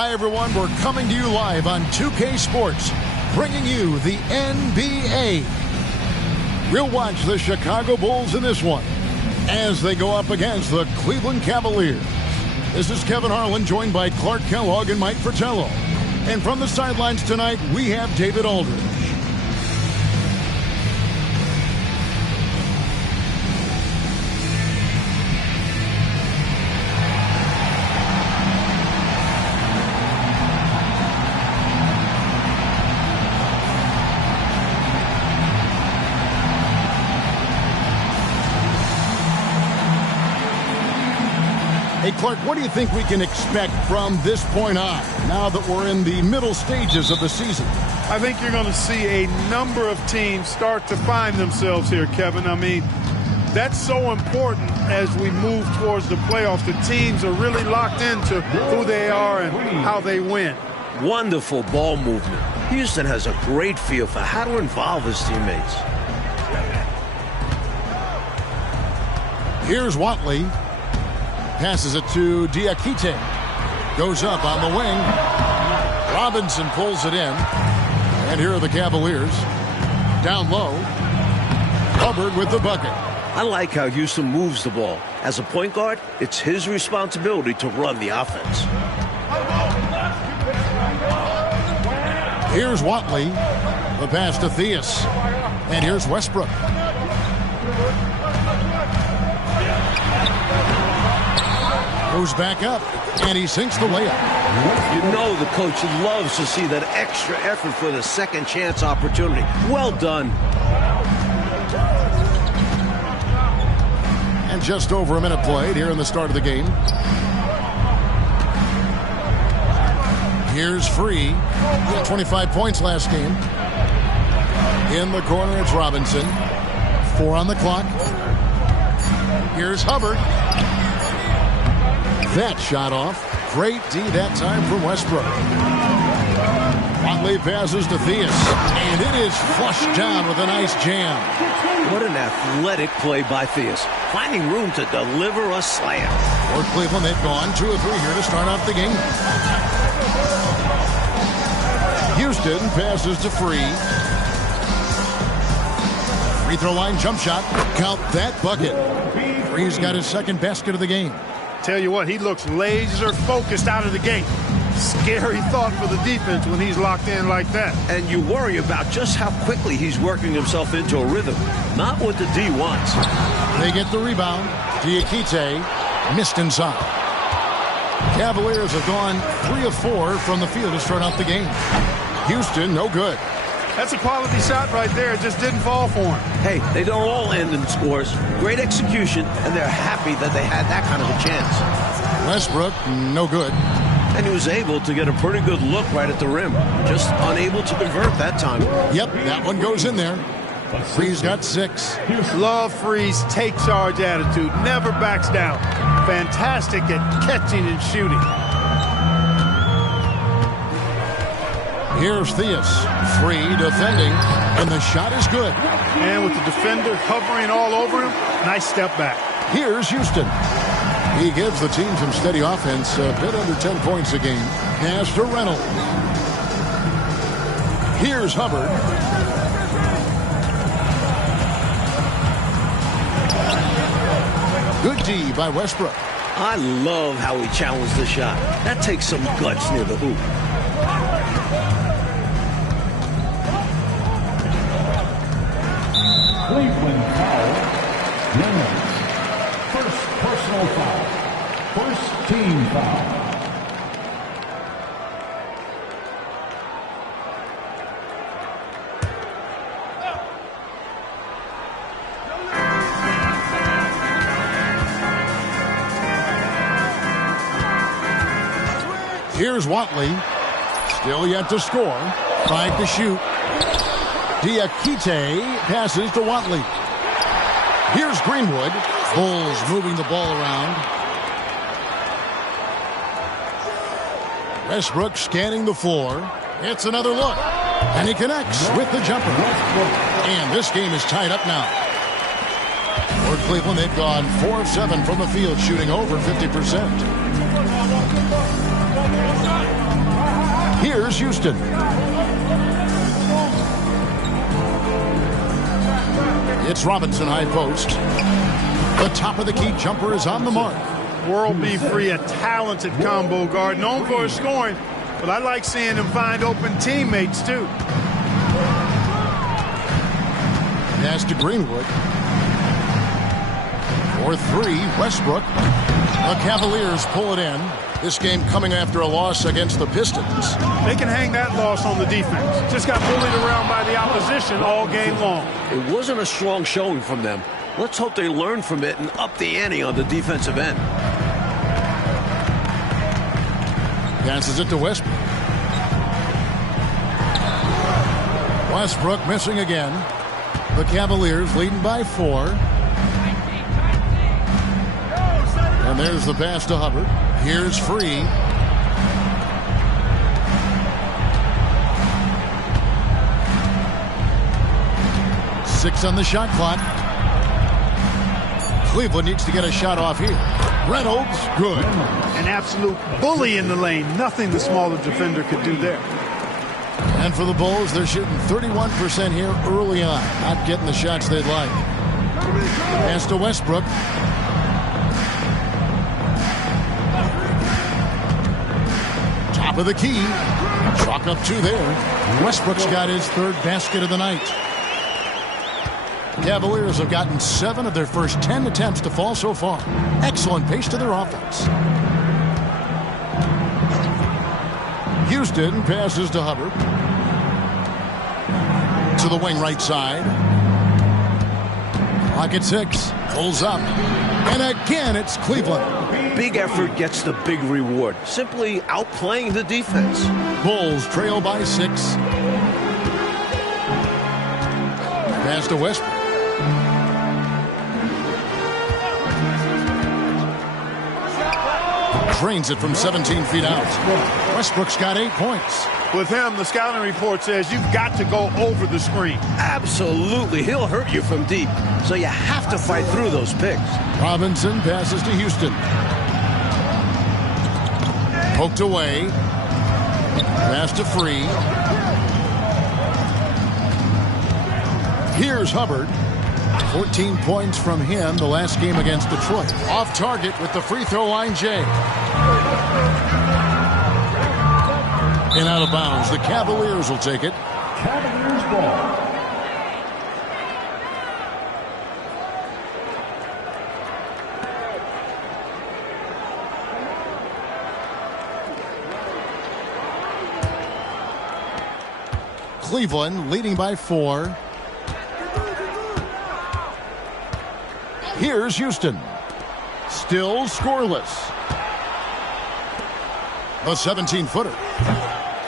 Hi, everyone. We're coming to you live on 2K Sports, bringing you the NBA. We'll watch the Chicago Bulls in this one as they go up against the Cleveland Cavaliers. This is Kevin Harlan, joined by Clark Kellogg and Mike Fratello. And from the sidelines tonight, we have David Aldridge. Hey, Clark, what do you think we can expect from this point on, now that we're in the middle stages of the season? I think you're going to see a number of teams start to find themselves here, Kevin. I mean, that's so important as we move towards the playoffs. The teams are really locked into who they are and how they win. Wonderful ball movement. Houston has a great feel for how to involve his teammates. Here's Watley. Passes it to Diakite. Goes up on the wing. Robinson pulls it in. And here are the Cavaliers. Down low. Hubbard with the bucket. I like how Houston moves the ball. As a point guard, it's his responsibility to run the offense. Here's Watley. The pass to Theus. And here's Westbrook. Goes back up, and he sinks the layup. You know the coach loves to see that extra effort for the second chance opportunity. Well done. And just over a minute played here in the start of the game. Here's Free. He had 25 points last game. In the corner, it's Robinson. 4 on the clock. Here's Hubbard. That shot off. Great D that time from Westbrook. Watley passes to Theus. And it is flushed down with a nice jam. What an athletic play by Theus. Finding room to deliver a slam. For Cleveland, they've gone 2 of 3 here to start off the game. Houston passes to Free. Free throw line jump shot. Count that bucket. Free's got his second basket of the game. Tell you what, he looks laser focused out of the gate. Scary thought for the defense when he's locked in like that. And you worry about just how quickly he's working himself into a rhythm. Not what the D wants. They get the rebound. Diakite missed inside. Cavaliers have gone 3 of 4 from the field to start out the game. Houston, no good. That's a quality shot right there. It just didn't fall for him. Hey, they don't all end in scores. Great execution, and they're happy that they had that kind of a chance. Westbrook, no good. And he was able to get a pretty good look right at the rim. Just unable to convert that time. Yep, that one goes in there. Free's got 6. Love Free's take charge attitude. Never backs down. Fantastic at catching and shooting. Here's Theus. Free defending, and the shot is good. And with the defender hovering all over him, nice step back. Here's Houston. He gives the team some steady offense, a bit under 10 points a game. Pass to Reynolds. Here's Hubbard. Good D by Westbrook. I love how he challenged the shot. That takes some guts near the hoop. Cleveland foul. Reynolds. First personal foul. First team foul. Here's Watley. Still yet to score. 5 to shoot. Diakite passes to Watley. Here's Greenwood. Bulls moving the ball around. Westbrook scanning the floor. It's another look. And he connects with the jumper. And this game is tied up now. For Cleveland, they've gone 4 of 7 from the field, shooting over 50%. Here's Houston. It's Robinson high post. The top of the key jumper is on the mark. World B. Free, a talented combo guard, known for his scoring, but I like seeing him find open teammates too. Pass to Greenwood. For three, Westbrook. The Cavaliers pull it in. This game coming after a loss against the Pistons. They can hang that loss on the defense. Just got bullied around by the opposition all game long. It wasn't a strong showing from them. Let's hope they learn from it and up the ante on the defensive end. Passes it to Westbrook. Westbrook missing again. The Cavaliers leading by 4. And there's the pass to Hubbard. Here's Free. Six on the shot clock. Cleveland needs to get a shot off here. Reynolds, good. An absolute bully in the lane. Nothing the smaller defender could do there. And for the Bulls, they're shooting 31% here early on. Not getting the shots they'd like. Pass to Westbrook. Top of the key. Chalk up 2 there. Westbrook's got his 3rd basket of the night. Cavaliers have gotten 7 of their first 10 attempts to fall so far. Excellent pace to their offense. Houston passes to Hubbard. To the wing right side. Clock at 6. Pulls up. And again, it's Cleveland. Big effort gets the big reward. Simply outplaying the defense. Bulls trail by 6. Pass to Westbrook. Drains it from 17 feet out. Westbrook's got 8 points. With him, the scouting report says you've got to go over the screen. Absolutely. He'll hurt you from deep. So you have to fight through those picks. Robinson passes to Houston. Poked away. Pass to Free. Here's Hubbard. 14 points from him the last game against Detroit. Off target with the free throw line, Jay. And out of bounds. The Cavaliers will take it. Cavaliers ball. Cleveland leading by 4. Here's Houston. Still scoreless. A 17-footer.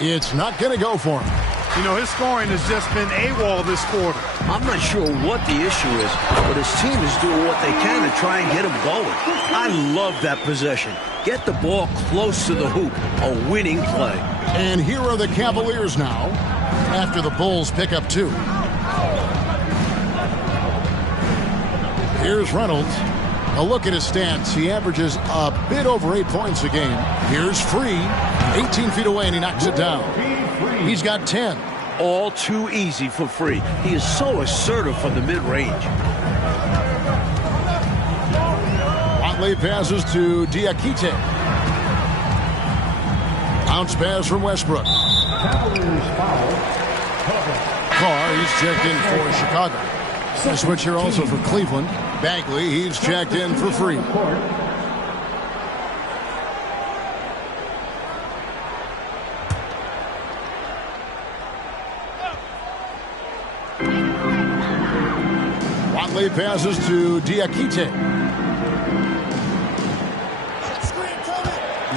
It's not going to go for him. You know, his scoring has just been AWOL this quarter. I'm not sure what the issue is, but his team is doing what they can to try and get him going. I love that possession. Get the ball close to the hoop. A winning play. And here are the Cavaliers now, after the Bulls pick up 2. Here's Reynolds. A look at his stats. He averages a bit over 8 points a game. Here's Free. 18 feet away, and he knocks it down. He's got 10. All too easy for Free. He is so assertive from the mid-range. Watley passes to Diakite. Bounce pass from Westbrook. Carr, he's checked in for Chicago. A switch here also for Cleveland. Bagley, he's checked in for Free. Watley passes to Diakite.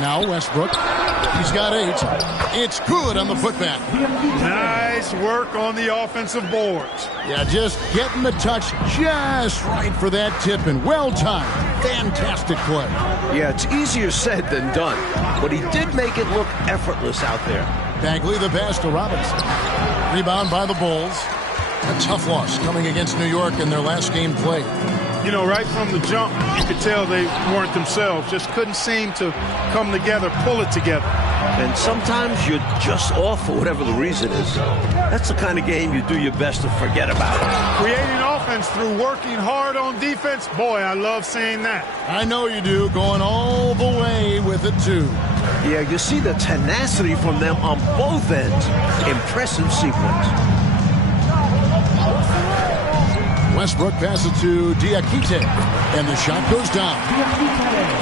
Now Westbrook. He's got 8. It's good on the putback. Nice work on the offensive boards. Yeah, just getting the touch just right for that tip, and well timed. Fantastic play. Yeah, it's easier said than done, but he did make it look effortless out there. Bagley the pass to Robinson. Rebound by the Bulls. A tough loss coming against New York in their last game played. You know, right from the jump, you could tell they weren't themselves. Just couldn't seem to come together, pull it together. And sometimes you're just off for whatever the reason is. That's the kind of game you do your best to forget about. Creating offense through working hard on defense. Boy, I love seeing that. I know you do, going all the way with it, too. Yeah, you see the tenacity from them on both ends. Impressive sequence. Westbrook passes to Diakite, and the shot goes down.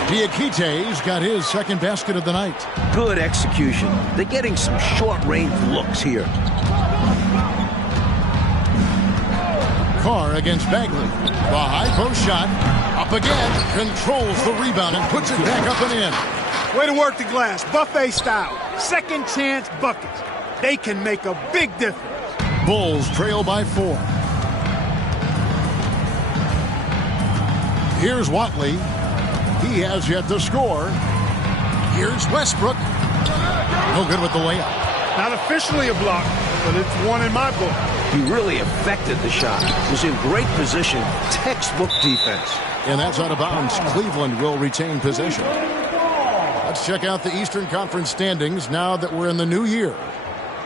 Diakite's got his second basket of the night. Good execution. They're getting some short-range looks here. Carr against Bagley. The high post shot. Up again. Controls the rebound and puts it back up and in. Way to work the glass. Buffet style. Second chance buckets. They can make a big difference. Bulls trail by 4. Here's Watley. He has yet to score. Here's Westbrook. No good with the layup. Not officially a block, but it's one in my book. He really affected the shot. Was in great position. Textbook defense. And that's out of bounds. Cleveland will retain possession. Let's check out the Eastern Conference standings now that we're in the new year.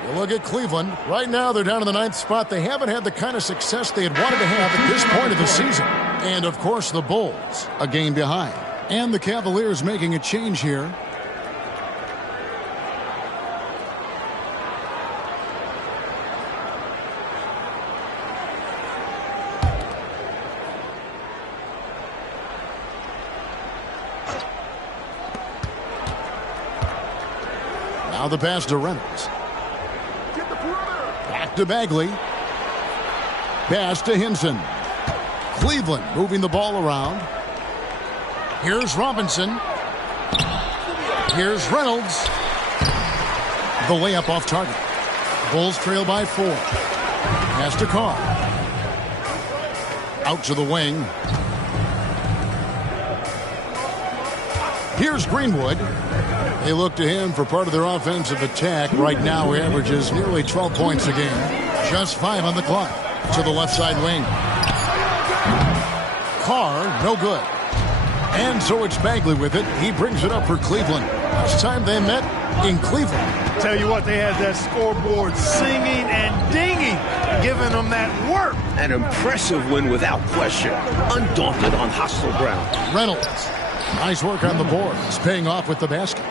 We'll look at Cleveland. Right now, they're down in the 9th spot. They haven't had the kind of success they had wanted to have at this point of the season. And, of course, the Bulls, a game behind. And the Cavaliers making a change here. Now the pass to Reynolds. Back to Bagley. Pass to Hinson. Cleveland moving the ball around. Here's Robinson. Here's Reynolds. The layup off target. Bulls trail by 4. Pass to Carr. Out to the wing. Here's Greenwood. They look to him for part of their offensive attack. Right now, he averages nearly 12 points a game. Just 5 on the clock. To the left side wing. Carr, no good. And so it's Bagley with it. He brings it up for Cleveland. Last time they met in Cleveland. Tell you what, they had that scoreboard singing and dinging, giving them that work. An impressive win without question. Undaunted on hostile ground. Reynolds. Nice work on the boards. Paying off with the basket.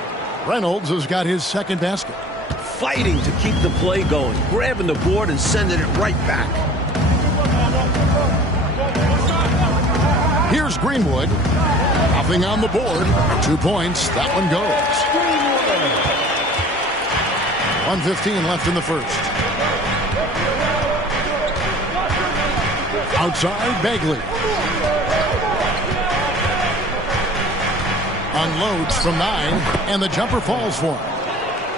Reynolds has got his second basket. Fighting to keep the play going. Grabbing the board and sending it right back. Here's Greenwood. Hopping on the board. 2 points. That one goes. 1:15 left in the first. Outside, Bagley. Unloads from 9, and the jumper falls for him.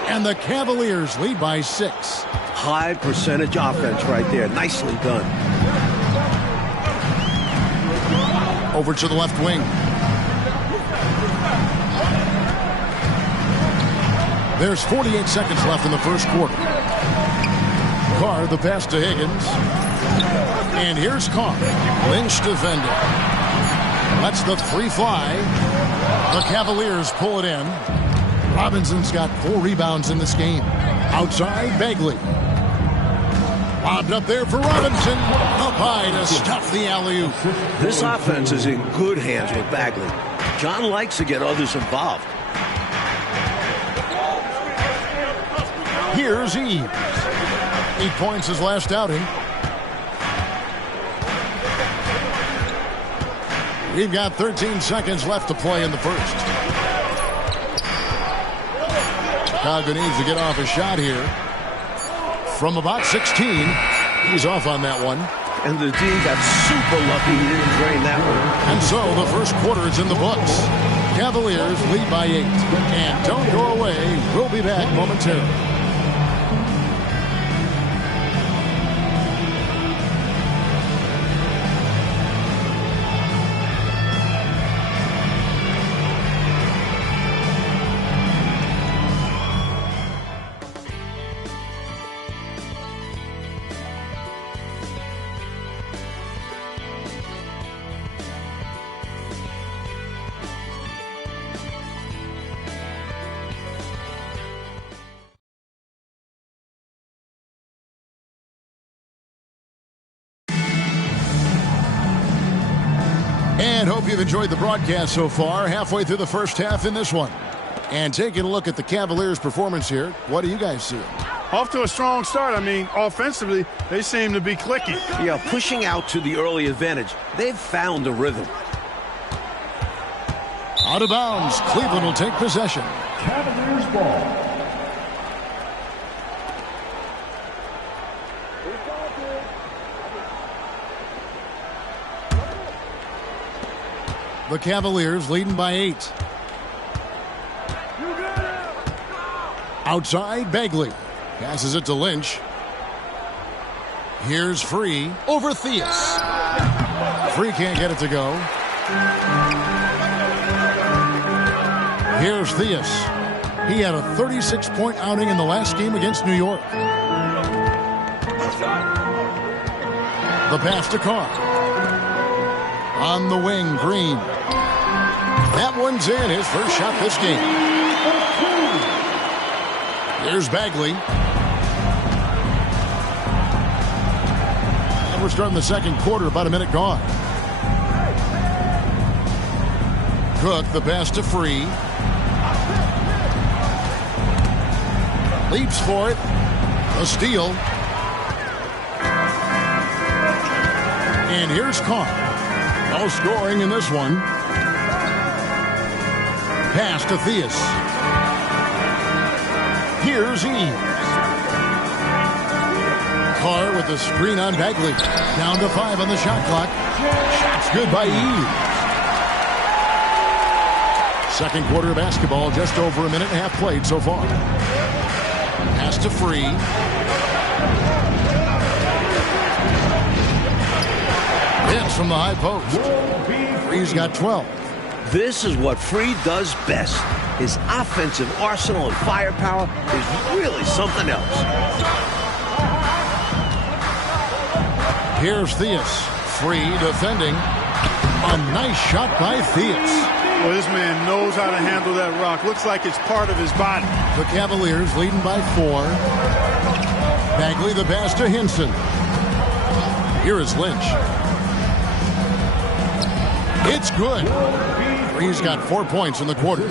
And the Cavaliers lead by 6. High percentage offense right there. Nicely done. Over to the left wing. There's 48 seconds left in the first quarter. Carr, the pass to Higgins. And here's Carr. Lynch defending. Lets the 3 fly. The Cavaliers pull it in. Robinson's got 4 rebounds in this game. Outside, Bagley. Lobbed up there for Robinson. Up high to stuff the alley-oop. This offense is in good hands with Bagley. John likes to get others involved. Here's Eves. 8 points his last outing. We've got 13 seconds left to play in the first. Chicago needs to get off a shot here. From about 16, he's off on that one. And the team got super lucky he didn't drain that one. And so the first quarter is in the books. Cavaliers lead by 8. And don't go away. We'll be back momentarily. And hope you've enjoyed the broadcast so far. Halfway through the first half in this one. And taking a look at the Cavaliers' performance here, what do you guys see? Off to a strong start. I mean, offensively, they seem to be clicking. Yeah, pushing out to the early advantage. They've found a rhythm. Out of bounds. Cleveland will take possession. Cavaliers ball. The Cavaliers leading by 8. Outside, Bagley. Passes it to Lynch. Here's Free over Theus. Free can't get it to go. Here's Theus. He had a 36-point outing in the last game against New York. The pass to Carr. On the wing, Green. That one's in, his first shot this game. Here's Bagley. And we're starting the second quarter, about a minute gone. Cook, the pass to Free. Leaps for it. A steal. And here's Carr. No scoring in this one. Pass to Theus. Here's Eves. Carr with the screen on Bagley. Down to 5 on the shot clock. Shot's good by Eves. Second quarter of basketball, just over a minute and a half played so far. Pass to Free. Hits from the high post. Free's got 12. This is what Free does best. His offensive arsenal and firepower is really something else. Here's Theus. Free defending. A nice shot by Theus. Well, this man knows how to handle that rock. Looks like it's part of his body. The Cavaliers leading by 4. Bagley the pass to Hinson. Here is Lynch. It's good. Free's got 4 points in the quarter.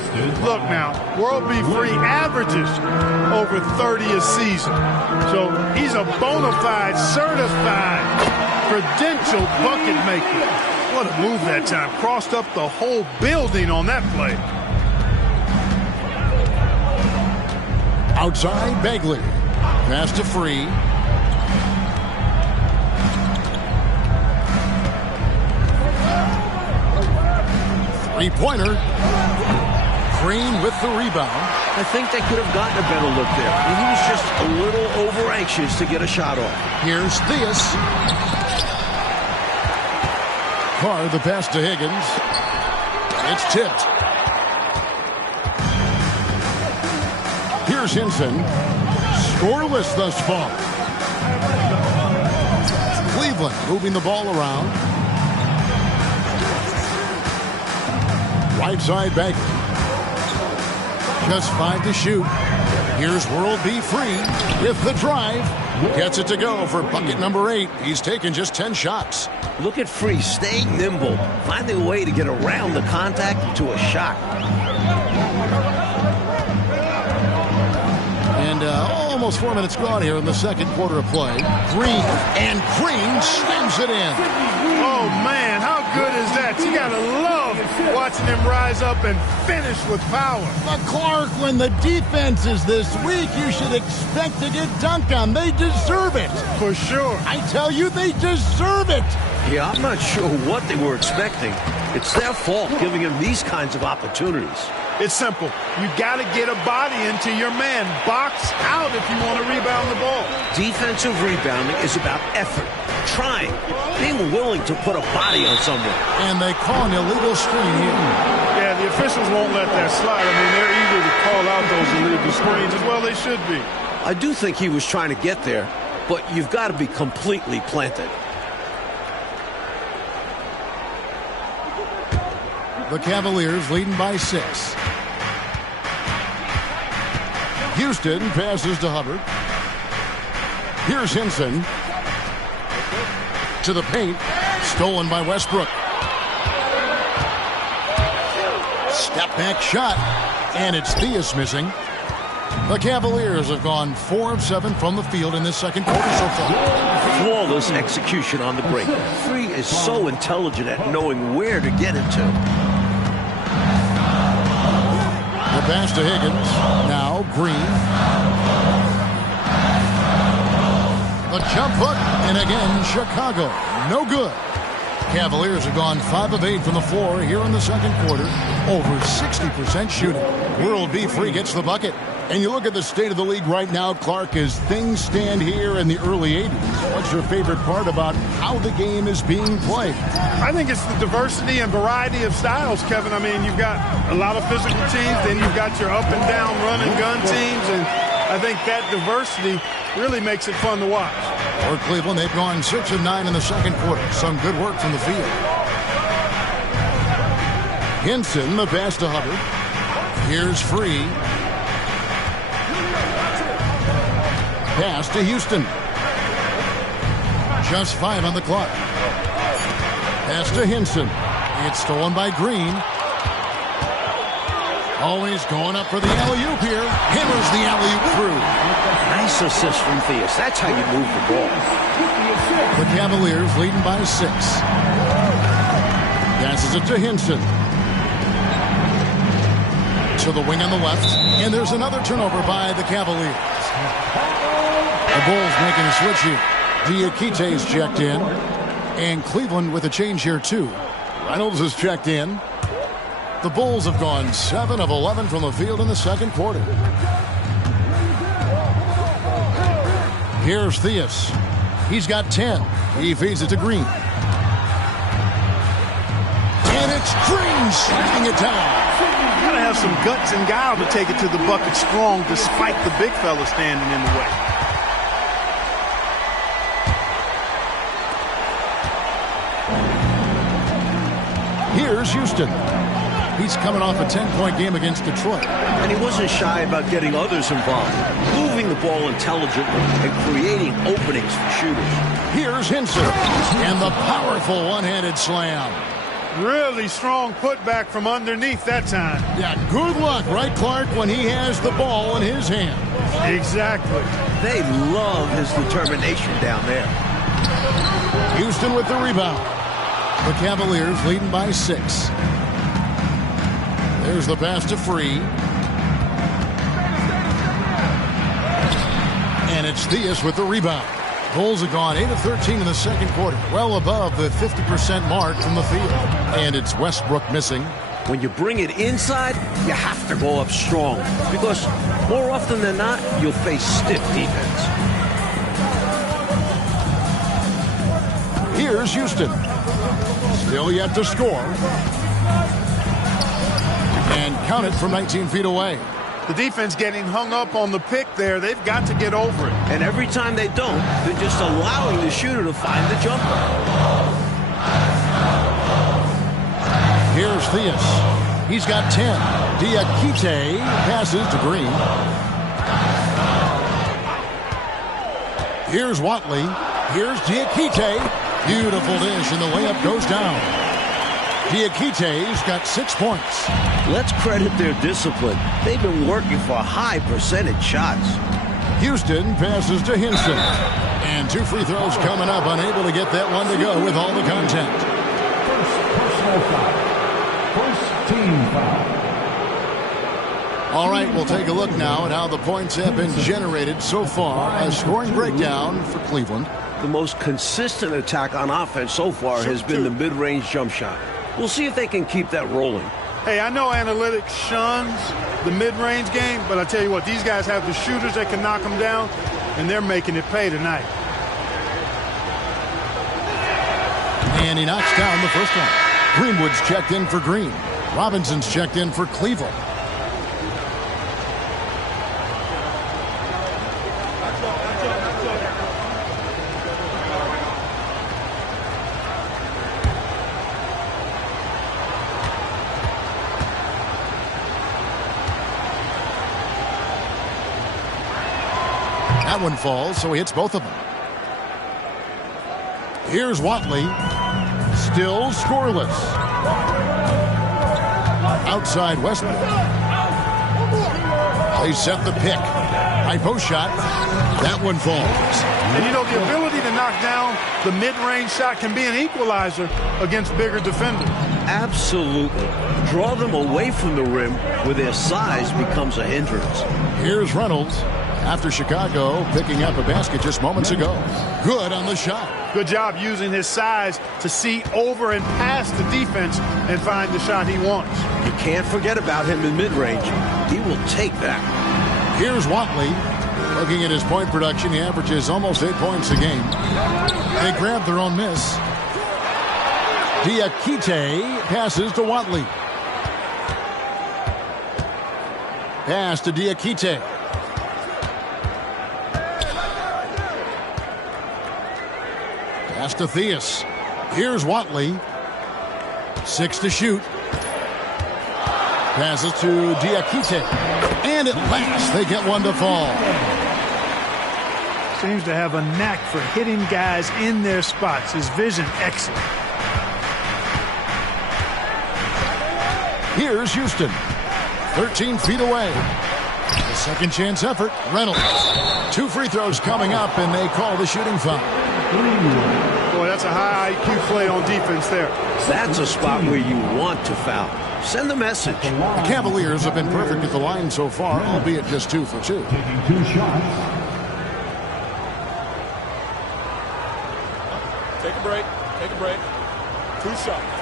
Look now, World B. Free averages over 30 a season. So he's a bona fide, certified, credentialed bucket maker. What a move that time. Crossed up the whole building on that play. Outside, Bagley. Pass to Free. Three-pointer. Green with the rebound. I think they could have gotten a better look there. He was just a little over-anxious to get a shot off. Here's Theus. Carr, the pass to Higgins. It's tipped. Here's Hinson. Scoreless thus far. Cleveland moving the ball around. Right side Bagley. Just 5 to shoot. Here's World B. Free with the drive. Gets it to go for bucket number 8. He's taken just 10 shots. Look at Free staying nimble, finding a way to get around the contact to a shot. And almost 4 minutes gone here in the second quarter of play. Green, and Green slams it in. Oh, man, how good is that? You got to love watching him rise up and finish with power. But Clark, when the defense is this weak, you should expect to get dunked on. They deserve it. For sure. I tell you, they deserve it. Yeah, I'm not sure what they were expecting. It's their fault giving him these kinds of opportunities. It's simple. You got to get a body into your man. Box out if you want to rebound the ball. Defensive rebounding is about effort, trying, being willing to put a body on someone. And they call an illegal screen here. Yeah, the officials won't let that slide. I mean, they're eager to call out those illegal screens as well. They should be. I do think he was trying to get there, but you've got to be completely planted. The Cavaliers leading by 6. Houston passes to Hubbard. Here's Hinson. To the paint. Stolen by Westbrook. Step back shot, and it's Theus missing. The Cavaliers have gone 4 of 7 from the field in this second quarter so far. Flawless execution on the break. Free is so intelligent at knowing where to get it to. The pass to Higgins. Now Green. The jump hook, and again Chicago. No good. Cavaliers have gone 5 of 8 from the floor here in the second quarter. Over 60% shooting. World B. Free gets the bucket. And you look at the state of the league right now, Clark, as things stand here in the early 80s. What's your favorite part about how the game is being played? I think it's the diversity and variety of styles, Kevin. I mean, you've got a lot of physical teams, then you've got your up and down run and gun teams, and I think that diversity really makes it fun to watch. For Cleveland, they've gone 6 of 9 in the second quarter. Some good work from the field. Hinson, the pass to Hubbard. Here's Free. Pass to Houston. Just 5 on the clock. Pass to Hinson. It's stolen by Green. Always going up for the alley-oop here. Hammers the alley-oop through. Nice assist from Theus. That's how you move the ball. The Cavaliers leading by 6. Passes it to Hinson. To the wing on the left. And there's another turnover by the Cavaliers. The Bulls making a switch here. Diakite's checked in. And Cleveland with a change here too. Reynolds is checked in. The Bulls have gone 7 of 11 from the field in the second quarter. Here's Theus. He's got 10. He feeds it to Green. And it's Green striking it down. You gotta have some guts and guile to take it to the bucket strong despite the big fella standing in the way. Here's Houston. He's coming off a 10-point game against Detroit. And he wasn't shy about getting others involved, moving the ball intelligently and creating openings for shooters. Here's Hinson. And the powerful one-handed slam. Really strong putback from underneath that time. Yeah, good luck, right, Clark, when he has the ball in his hand. Exactly. They love his determination down there. Houston with the rebound. The Cavaliers leading by 6. There's the pass to Free. And it's Theus with the rebound. Bulls have gone 8 of 13 in the second quarter, well above the 50% mark from the field. And it's Westbrook missing. When you bring it inside, you have to go up strong because more often than not, you'll face stiff defense. Here's Houston. Still yet to score. And count it from 19 feet away. The defense getting hung up on the pick there. They've got to get over it. And every time they don't, they're just allowing the shooter to find the jumper. Here's Theus. He's got 10. Diakite passes to Green. Here's Watley. Here's Diakite. Beautiful dish, and the layup goes down. Diakite's got 6 points. Let's credit their discipline. They've been working for high percentage shots. Houston passes to Hinson. And 2 free throws coming up, unable to get that one to go with all the contact. First team foul. All right, we'll take a look now at how the points have been generated so far. A scoring breakdown for Cleveland. The most consistent attack on offense so far has been the mid-range jump shot. We'll see if they can keep that rolling. Hey, I know analytics shuns the mid-range game, but I tell you what, these guys have the shooters that can knock them down, and they're making it pay tonight. And he knocks down the first one. Greenwood's checked in for Green. Robinson's checked in for Cleveland. That one falls, so he hits both of them. Here's Watley. Still scoreless. outside Westbrook. They set the pick. High post shot. That one falls. And, you know, the ability to knock down the mid-range shot can be an equalizer against bigger defenders. Absolutely. Draw them away from the rim where their size becomes a hindrance. Here's Reynolds after Chicago picking up a basket just moments ago. Good on the shot. Good job using his size to see over and past the defense and find the shot he wants. You can't forget about him in mid-range. He will take that. Here's Watley. Looking at his point production, he averages almost 8 points a game. They grab their own miss. Diakite passes to Watley. Pass to Diakite. Pass to Theus. Here's Watley. 6 to shoot. Passes to Diakite. And at last, they get one to fall. Seems to have a knack for hitting guys in their spots. His vision, excellent. Here's Houston. 13 feet away. The second chance effort. Reynolds. 2 free throws coming up, and they call the shooting foul. Boy, that's a high IQ play on defense there. That's a spot where you want to foul. Send the message. The Cavaliers have been perfect at the line so far, albeit just 2 for 2. Taking 2 shots. Take a break. Take a break. 2 shots.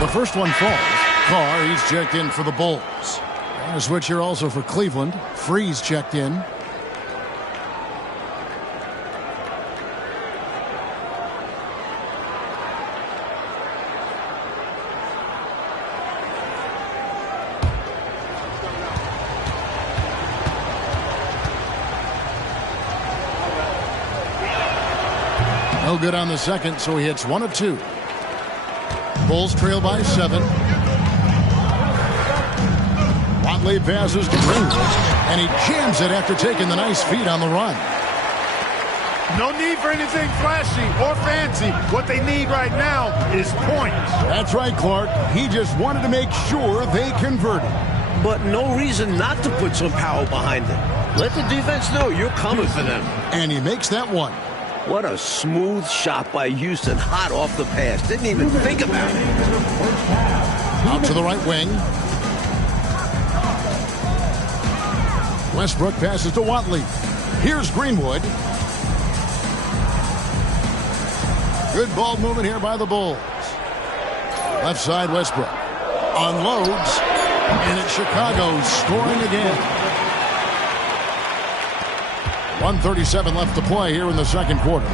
The first one falls. Carr, he's checked in for the Bulls. And a switch here also for Cleveland. Freeze checked in. No good on the second, so he hits 1 of 2. Bulls trail by 7. Watley passes to Greenwood, and he jams it after taking the nice feed on the run. No need for anything flashy or fancy. What they need right now is points. That's right, Clark. He just wanted to make sure they converted. But no reason not to put some power behind it. Let the defense know you're coming for them. And he makes that one. What a smooth shot by Houston, hot off the pass. Didn't even think about it. Out to the right wing. Westbrook passes to Watley. Here's Greenwood. Good ball movement here by the Bulls. Left side, Westbrook. Unloads. And it's Chicago scoring again. 1:37 left to play here in the second quarter.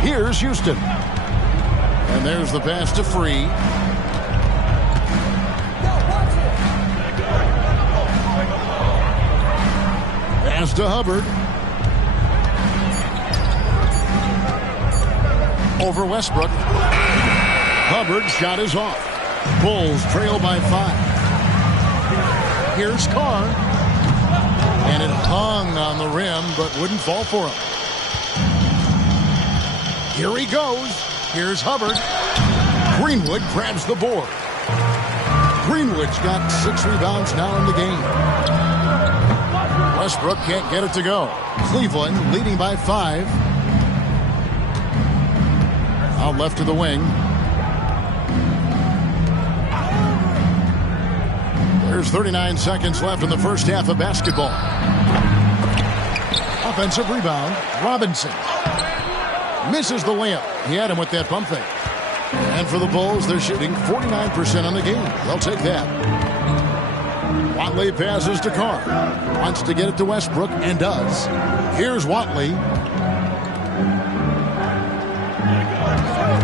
Here's Houston. And there's the pass to Free. Pass to Hubbard. Over Westbrook. Hubbard's shot is off. Bulls trail by 5. Here's Carr. And it hung on the rim, but wouldn't fall for him. Here he goes. Here's Hubbard. Greenwood grabs the board. Greenwood's got 6 rebounds now in the game. Westbrook can't get it to go. Cleveland leading by 5. Out left to the wing. There's 39 seconds left in the first half of basketball. Offensive rebound. Robinson. Misses the layup. He had him with that pump fake. And for the Bulls, they're shooting 49% on the game. They'll take that. Watley passes to Carr. Wants to get it to Westbrook, and does. Here's Watley.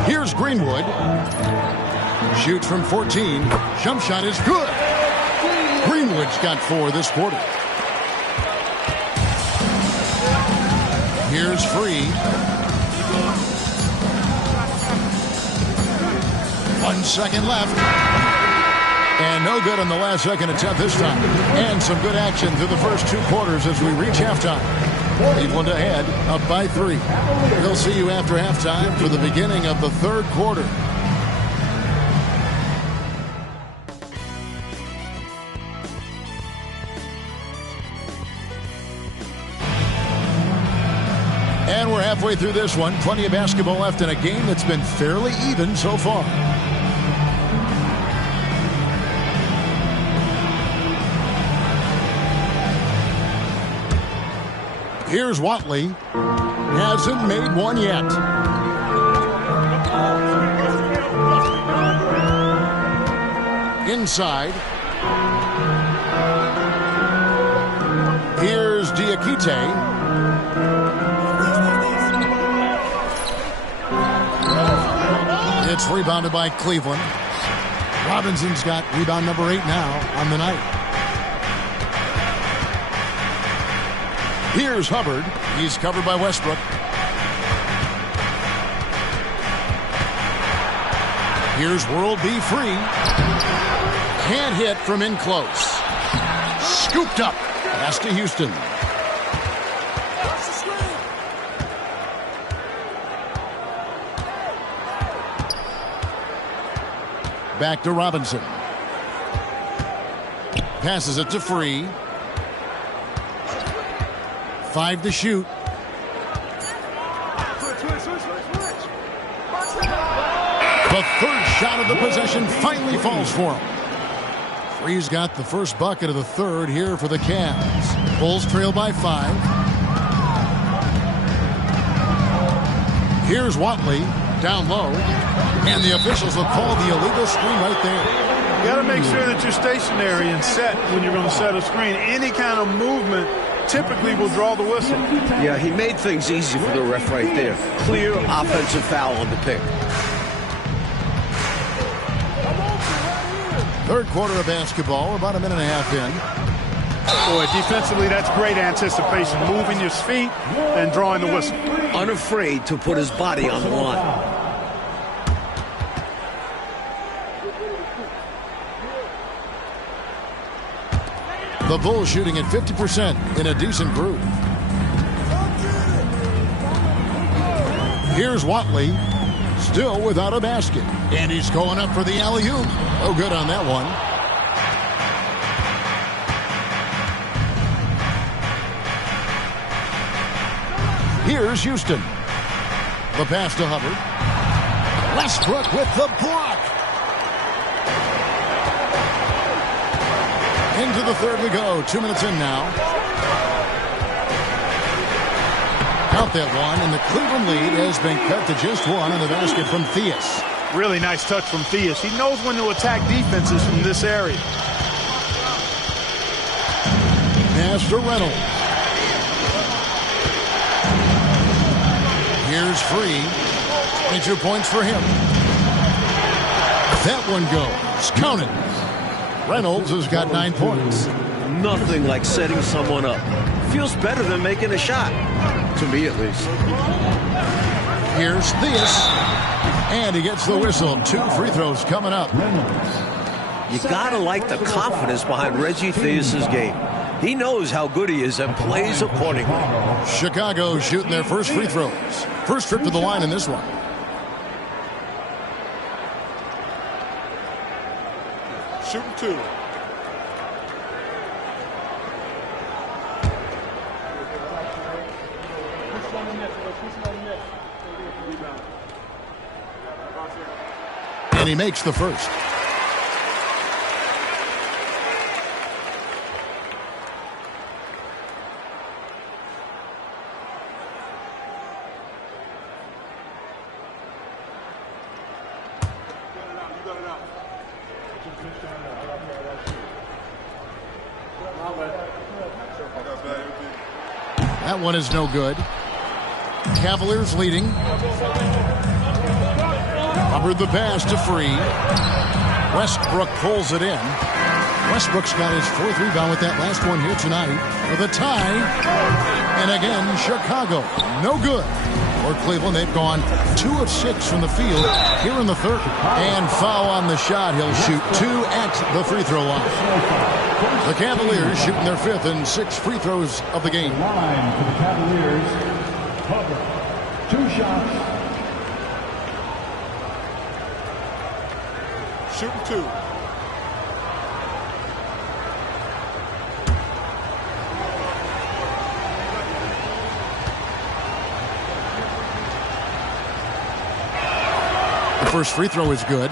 Here's Greenwood. Shoots from 14. Jump shot is good. Greenwood's got 4 this quarter. Here's Free. 1 second left. And no good on the last second attempt this time. And some good action through the first 2 quarters as we reach halftime. Cleveland ahead, up by 3. We'll see you after halftime for the beginning of the 3rd quarter. And we're halfway through this one. Plenty of basketball left in a game that's been fairly even so far. Here's Watley. Hasn't made one yet. Inside. Here's Diakite. It's rebounded by Cleveland. Robinson's got rebound number 8 now on the night. Here's Hubbard. He's covered by Westbrook. Here's World B. Free. Can't hit from in close. Scooped up. Pass to Houston. Back to Robinson. Passes it to Free. 5 to shoot. The third shot of the possession finally falls for him. Free's got the first bucket of the 3rd here for the Cavs. Bulls trail by 5. Here's Watley down low. And the officials will call the illegal screen right there. You got to make sure that you're stationary and set when you're going to set a screen. Any kind of movement typically will draw the whistle. Yeah, he made things easy for the ref right there. Clear offensive foul on the pick. 3rd quarter of basketball. We're about a minute and a half in. Boy, defensively, that's great anticipation. Moving your feet and drawing the whistle. Unafraid to put his body on the line. The Bulls shooting at 50% in a decent groove. Here's Watley, still without a basket. And he's going up for the alley-oop. Oh, good on that one. Here's Houston. The pass to Hubbard. Westbrook with the block. Into the 3rd we go. 2 minutes in now. Count that one, and the Cleveland lead has been cut to just 1 on the basket from Theus. Really nice touch from Theus. He knows when to attack defenses from this area. Pass to Reynolds. Here's Free. 22 points for him. That one goes. Count it. Reynolds has got 9 points. Nothing like setting someone up. Feels better than making a shot. To me, at least. Here's Theus. And he gets the whistle. 2 free throws coming up. You gotta like the confidence behind Reggie Theus's game. He knows how good he is and plays accordingly. Chicago shooting their first free throws. First trip to the line in this one. Shooting 2. And he makes the first. That one is no good. Cavaliers leading. Hubbard the pass to Free. Westbrook pulls it in. Westbrook's got his 4th rebound with that last one here tonight. With a tie. And again, Chicago. No good. For Cleveland, they've gone 2 of 6 from the field here in the third. And foul on the shot. He'll shoot 2 at the free throw line. The Cavaliers shooting their 5th and 6th free throws of the game. Line for the Cavaliers. Hubbard. 2 shots. Shooting 2. The first free throw is good.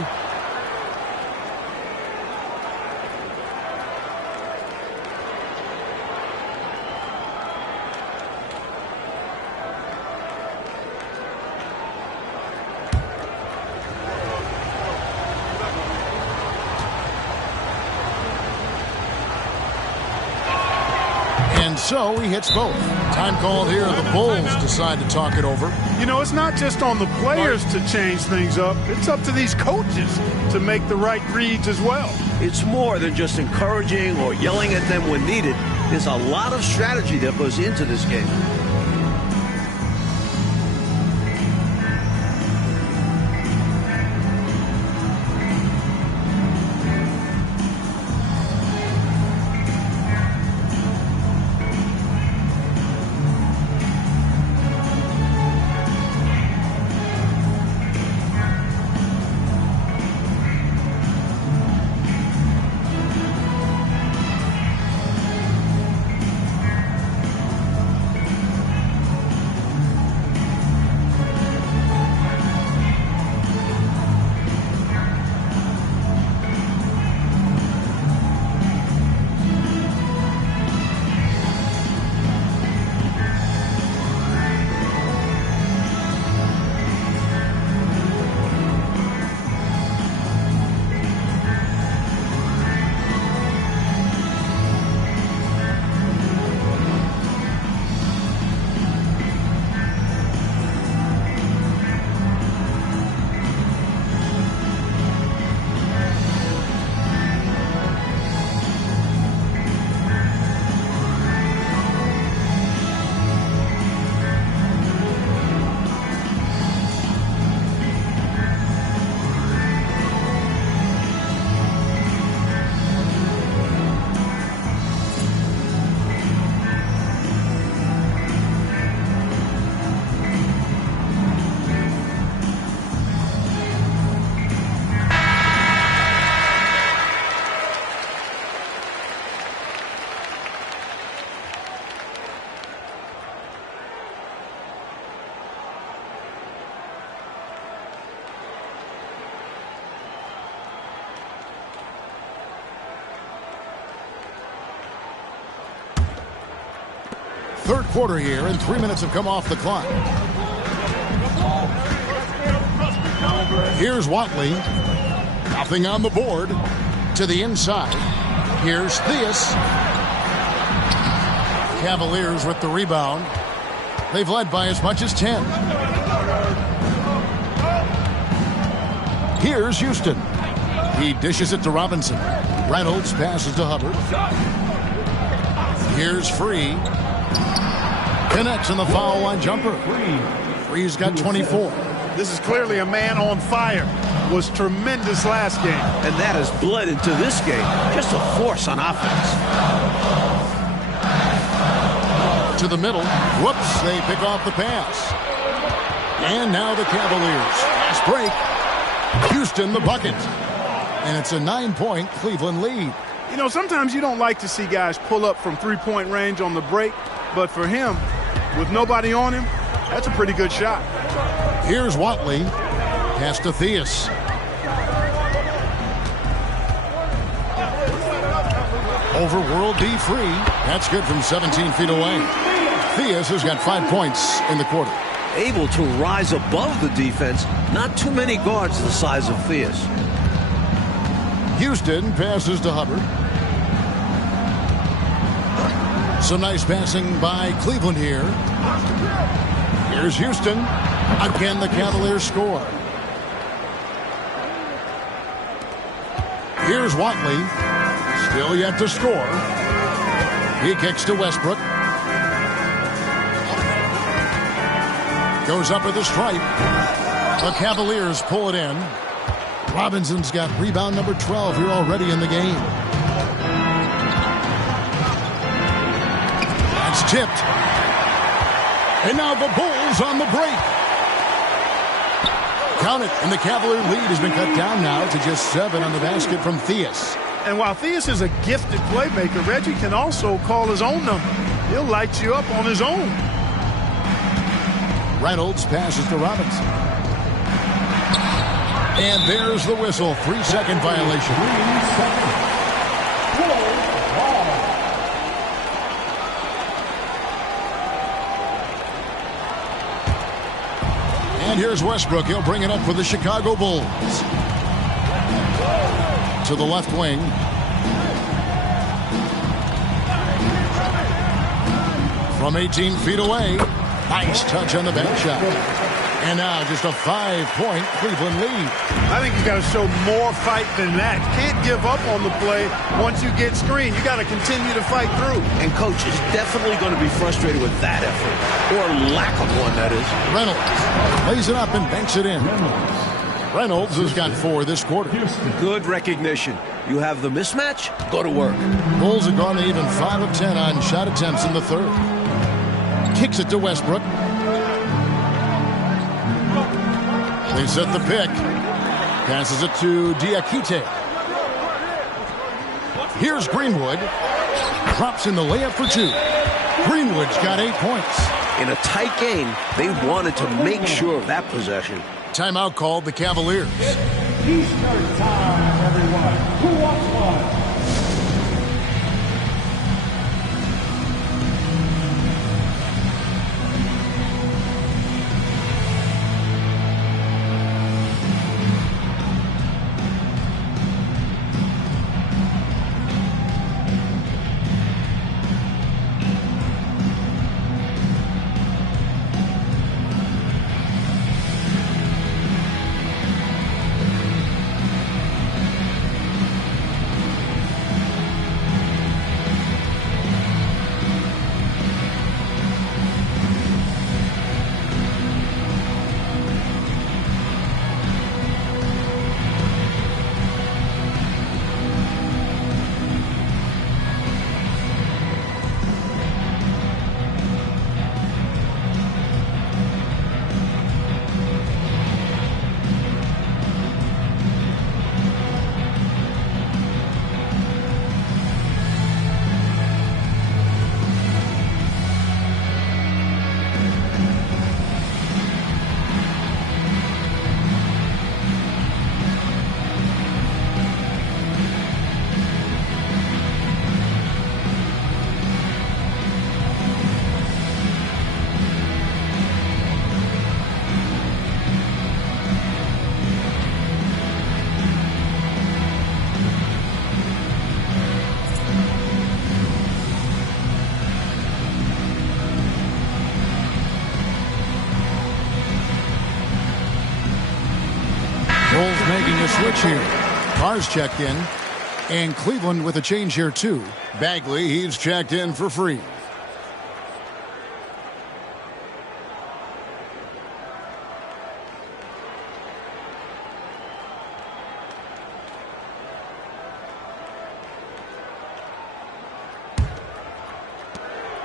And so he hits both. Time called here. The Bulls decide to talk it over. You know, it's not just on the players to change things up. It's up to these coaches to make the right reads as well. It's more than just encouraging or yelling at them when needed. There's a lot of strategy that goes into this game. Third quarter here, and 3 minutes have come off the clock. Here's Watley. Nothing on the board. To the inside. Here's Theus. Cavaliers with the rebound. They've led by as much as 10. Here's Houston. He dishes it to Robinson. Reynolds passes to Hubbard. Here's Free. Connects on the foul line jumper. Free's got 24. This is clearly a man on fire. Was tremendous last game. And that has bled into this game. Just a force on offense. To the middle. Whoops, they pick off the pass. And now the Cavaliers. Fast break. Houston the bucket. And it's a 9-point Cleveland lead. You know, sometimes you don't like to see guys pull up from three-point range on the break. But for him, with nobody on him, that's a pretty good shot. Here's Watley. Pass to Theus. Over World B Free. That's good from 17 feet away. Theus has got 5 points in the quarter. Able to rise above the defense. Not too many guards the size of Theus. Houston passes to Hubbard. Some nice passing by Cleveland here. Here's Houston. Again, the Cavaliers score. Here's Watley. Still yet to score. He kicks to Westbrook. Goes up with the stripe. The Cavaliers pull it in. Robinson's got rebound number 12 here already in the game. That's tipped. And now the Bulls on the break. Count it, and the Cavalier lead has been cut down now to just 7 on the basket from Theus. And while Theus is a gifted playmaker, Reggie can also call his own number. He'll light you up on his own. Reynolds passes to Robinson. And there's the whistle. 3-second violation. 3 seconds. And here's Westbrook. He'll bring it up for the Chicago Bulls. To the left wing. From 18 feet away. Nice touch on the back shot. And now just a 5-point Cleveland lead. I think you got to show more fight than that. Can't give up on the play once you get screened. You got to continue to fight through. And coach is definitely going to be frustrated with that effort, or lack of one, that is. Reynolds lays it up and banks it in. Reynolds has got 4 this quarter. Good recognition. You have the mismatch, go to work. Bulls have gone to even 5 of 10 on shot attempts in the third. Kicks it to Westbrook. They set the pick. Passes it to Diakite. Here's Greenwood. Drops in the layup for 2. Greenwood's got 8 points. In a tight game, they wanted to make sure of that possession. Timeout called the Cavaliers. Eastern time, everyone. Who wants one? Bulls making a switch here. Carr's checked in. And Cleveland with a change here, too. Bagley, he's checked in for free.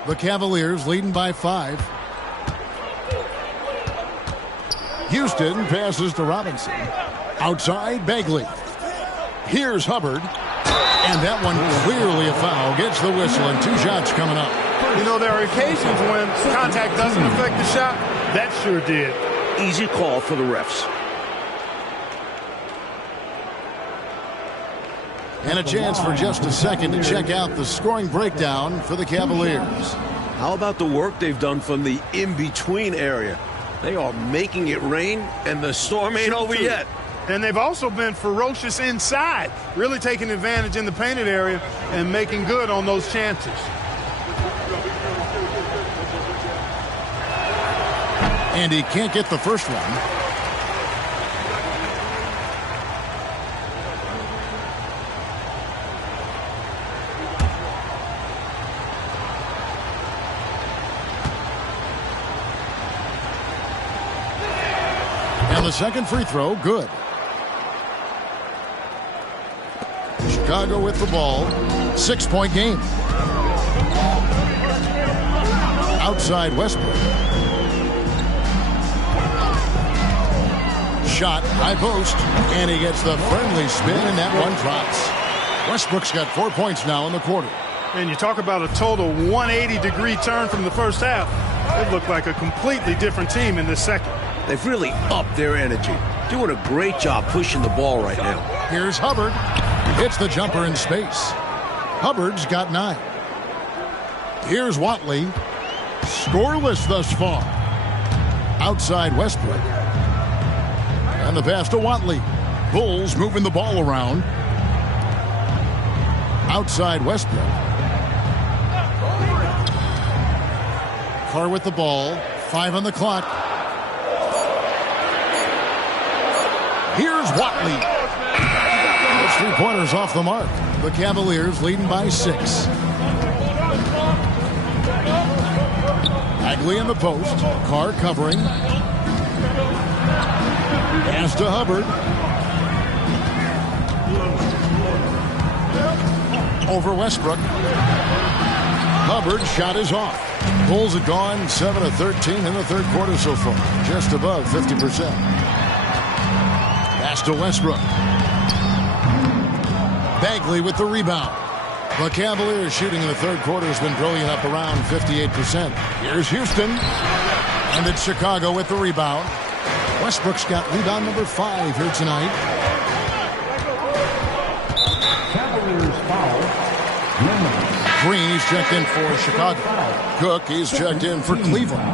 The Cavaliers leading by 5. Houston passes to Robinson. Outside, Bagley. Here's Hubbard. And that one clearly a foul. Gets the whistle and 2 shots coming up. You know, there are occasions when contact doesn't affect the shot. That sure did. Easy call for the refs. And a chance for just a second to check out the scoring breakdown for the Cavaliers. How about the work they've done from the in-between area? They are making it rain, and the storm ain't over yet. And they've also been ferocious inside, really taking advantage in the painted area and making good on those chances. And he can't get the first one. And the second free throw, good. Chicago with the ball. 6-point game. Outside Westbrook. Shot, high post, and he gets the friendly spin, and that one drops. Westbrook's got 4 points now in the quarter. And you talk about a total 180-degree turn from the first half. It looked like a completely different team in the second. They've really upped their energy. Doing a great job pushing the ball right now. Here's Hubbard. Hits the jumper in space. Hubbard's got 9. Here's Watley. Scoreless thus far. Outside Westbrook. And the pass to Watley. Bulls moving the ball around. Outside Westbrook. Carr with the ball. 5 on the clock. Here's Watley. Those 3-pointers off the mark. The Cavaliers leading by 6. Bagley in the post. Carr covering. Pass to Hubbard. Over Westbrook. Hubbard's shot is off. Bulls have gone 7 of 13 in the third quarter so far. Just above 50%. Pass to Westbrook. Bagley with the rebound. The Cavaliers shooting in the third quarter has been brilliant, up around 58%. Here's Houston. And it's Chicago with the rebound. Westbrook's got rebound number 5 here tonight. Cavaliers foul. Green, he's checked in for Chicago. Cook, he's checked in for Cleveland.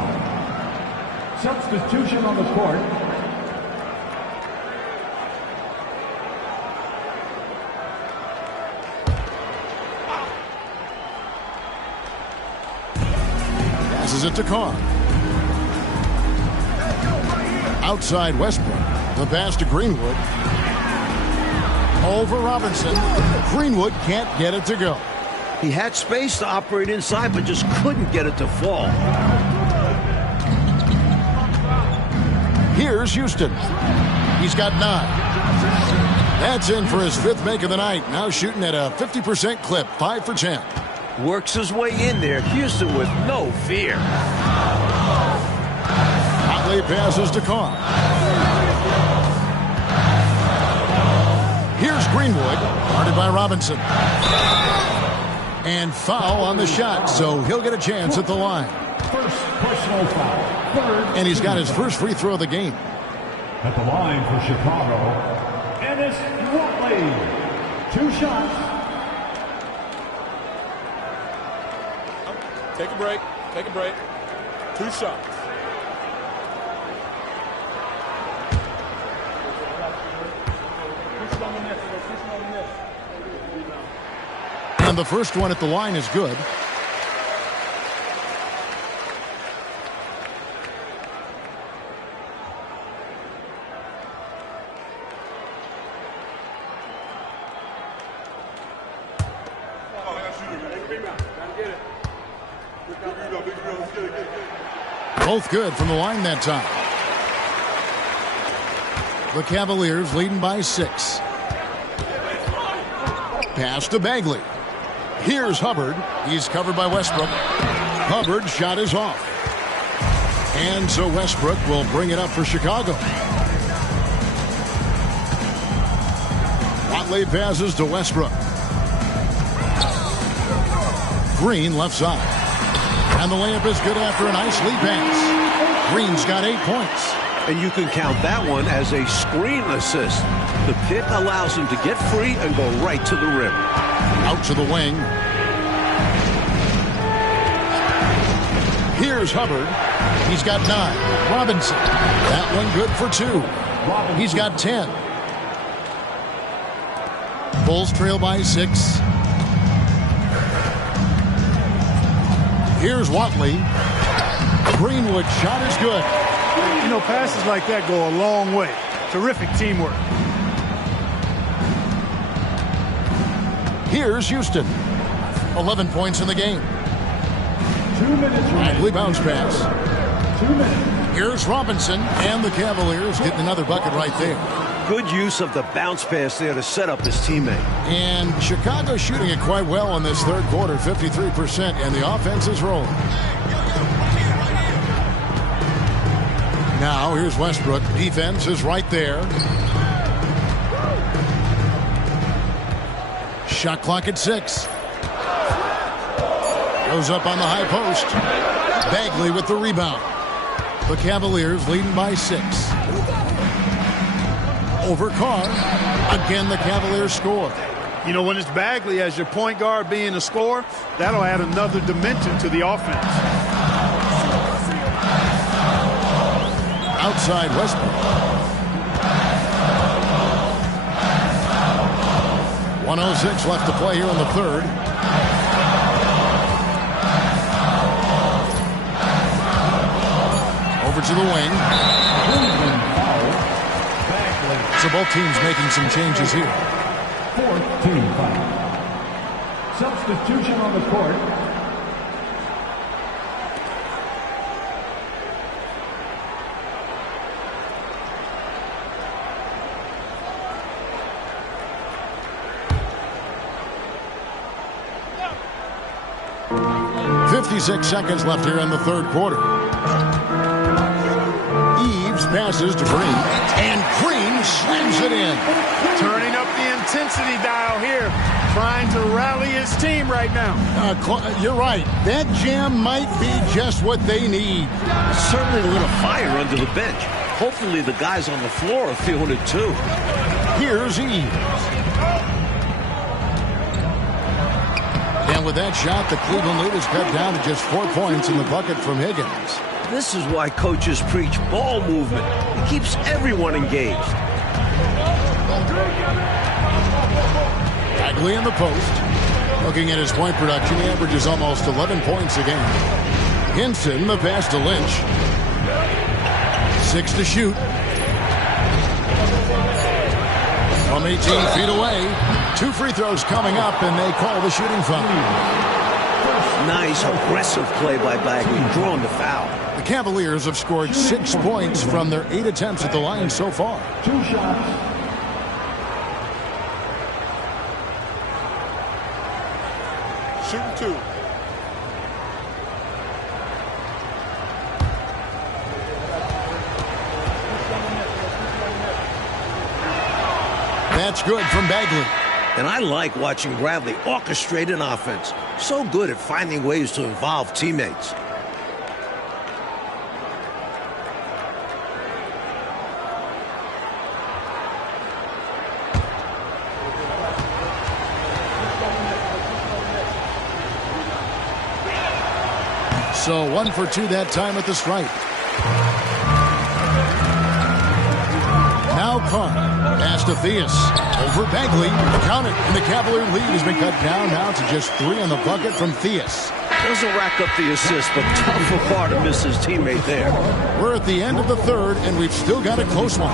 Substitution on the court. Passes it to Carr. Outside Westbrook. The pass to Greenwood. Over Robinson. Greenwood can't get it to go. He had space to operate inside, but just couldn't get it to fall. Here's Houston. He's got 9. That's in for his 5th make of the night. Now shooting at a 50% clip. 5 for 10. Works his way in there. Houston with no fear. Watley passes to Carr. Here's Greenwood. Guarded by Robinson. And foul on the shot, so he'll get a chance at the line. First personal foul. Third. And he's got his first free throw of the game. At the line for Chicago, Ennis Watley. 2 shots. Take a break. Take a break. 2 shots. And the first one at the line is good. Both good from the line that time. The Cavaliers leading by 6. Pass to Bagley. Here's Hubbard. He's covered by Westbrook. Hubbard's shot is off. And so Westbrook will bring it up for Chicago. Watley passes to Westbrook. Green left side. And the layup is good after a nice lead pass. Green's got 8 points. And you can count that one as a screen assist. The pick allows him to get free and go right to the rim. Out to the wing. Here's Hubbard. He's got 9. Robinson. That one good for 2. He's got 10. Bulls trail by 6. Here's Watley. Greenwood shot is good. You know, passes like that go a long way. Terrific teamwork. Here's Houston. 11 points in the game. 2 minutes. Bagley bounce pass. 2 minutes. Here's Robinson, and the Cavaliers getting another bucket right there. Good use of the bounce pass there to set up his teammate. And Chicago shooting it quite well in this third quarter, 53%, and the offense is rolling. Now, here's Westbrook. Defense is right there. Shot clock at 6. Goes up on the high post. Bagley with the rebound. The Cavaliers leading by 6. Over Carr. Again, the Cavaliers score. You know, when it's Bagley as your point guard being a scorer, that'll add another dimension to the offense. Outside Westbrook. 1:06 left to play here in the third. Over to the wing. So both teams making some changes here. 4th team foul. Substitution on the court. .56 seconds left here in the third quarter. Eves passes to Green, and Green slams it in. Turning up the intensity dial here, trying to rally his team right now. You're right. That jam might be just what they need. Certainly a little fire under the bench. Hopefully the guys on the floor are feeling it too. Here's Eves. And with that shot, the Cleveland lead is cut down to just 4 points in the bucket from Higgins. This is why coaches preach ball movement. It keeps everyone engaged. Bagley in the post. Looking at his point production, he averages almost 11 points a game. Hinson, the pass to Lynch. 6 to shoot. From 18 feet away. 2 free throws coming up, and they call the shooting foul. Nice, aggressive play by Bagley, drawing the foul. The Cavaliers have scored 6 points from their 8 attempts at the line so far. 2 shots. Shooting 2. That's good from Bagley. And I like watching Bradley orchestrate an offense. So good at finding ways to involve teammates. So 1 for 2 that time at the stripe. Now Carr. Pass to Theus. Over Bagley. Count it. And the Cavalier lead has been cut down now to just 3 on the bucket from Theus. Doesn't rack up the assist, but tough for Carr to miss his teammate there. We're at the end of the third, and we've still got a close one.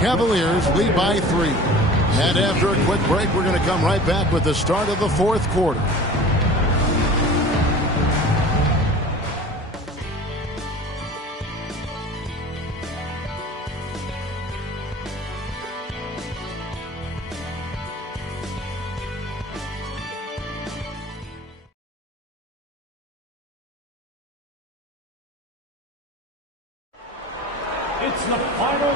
Cavaliers lead by 3. And after a quick break, we're going to come right back with the start of the fourth quarter.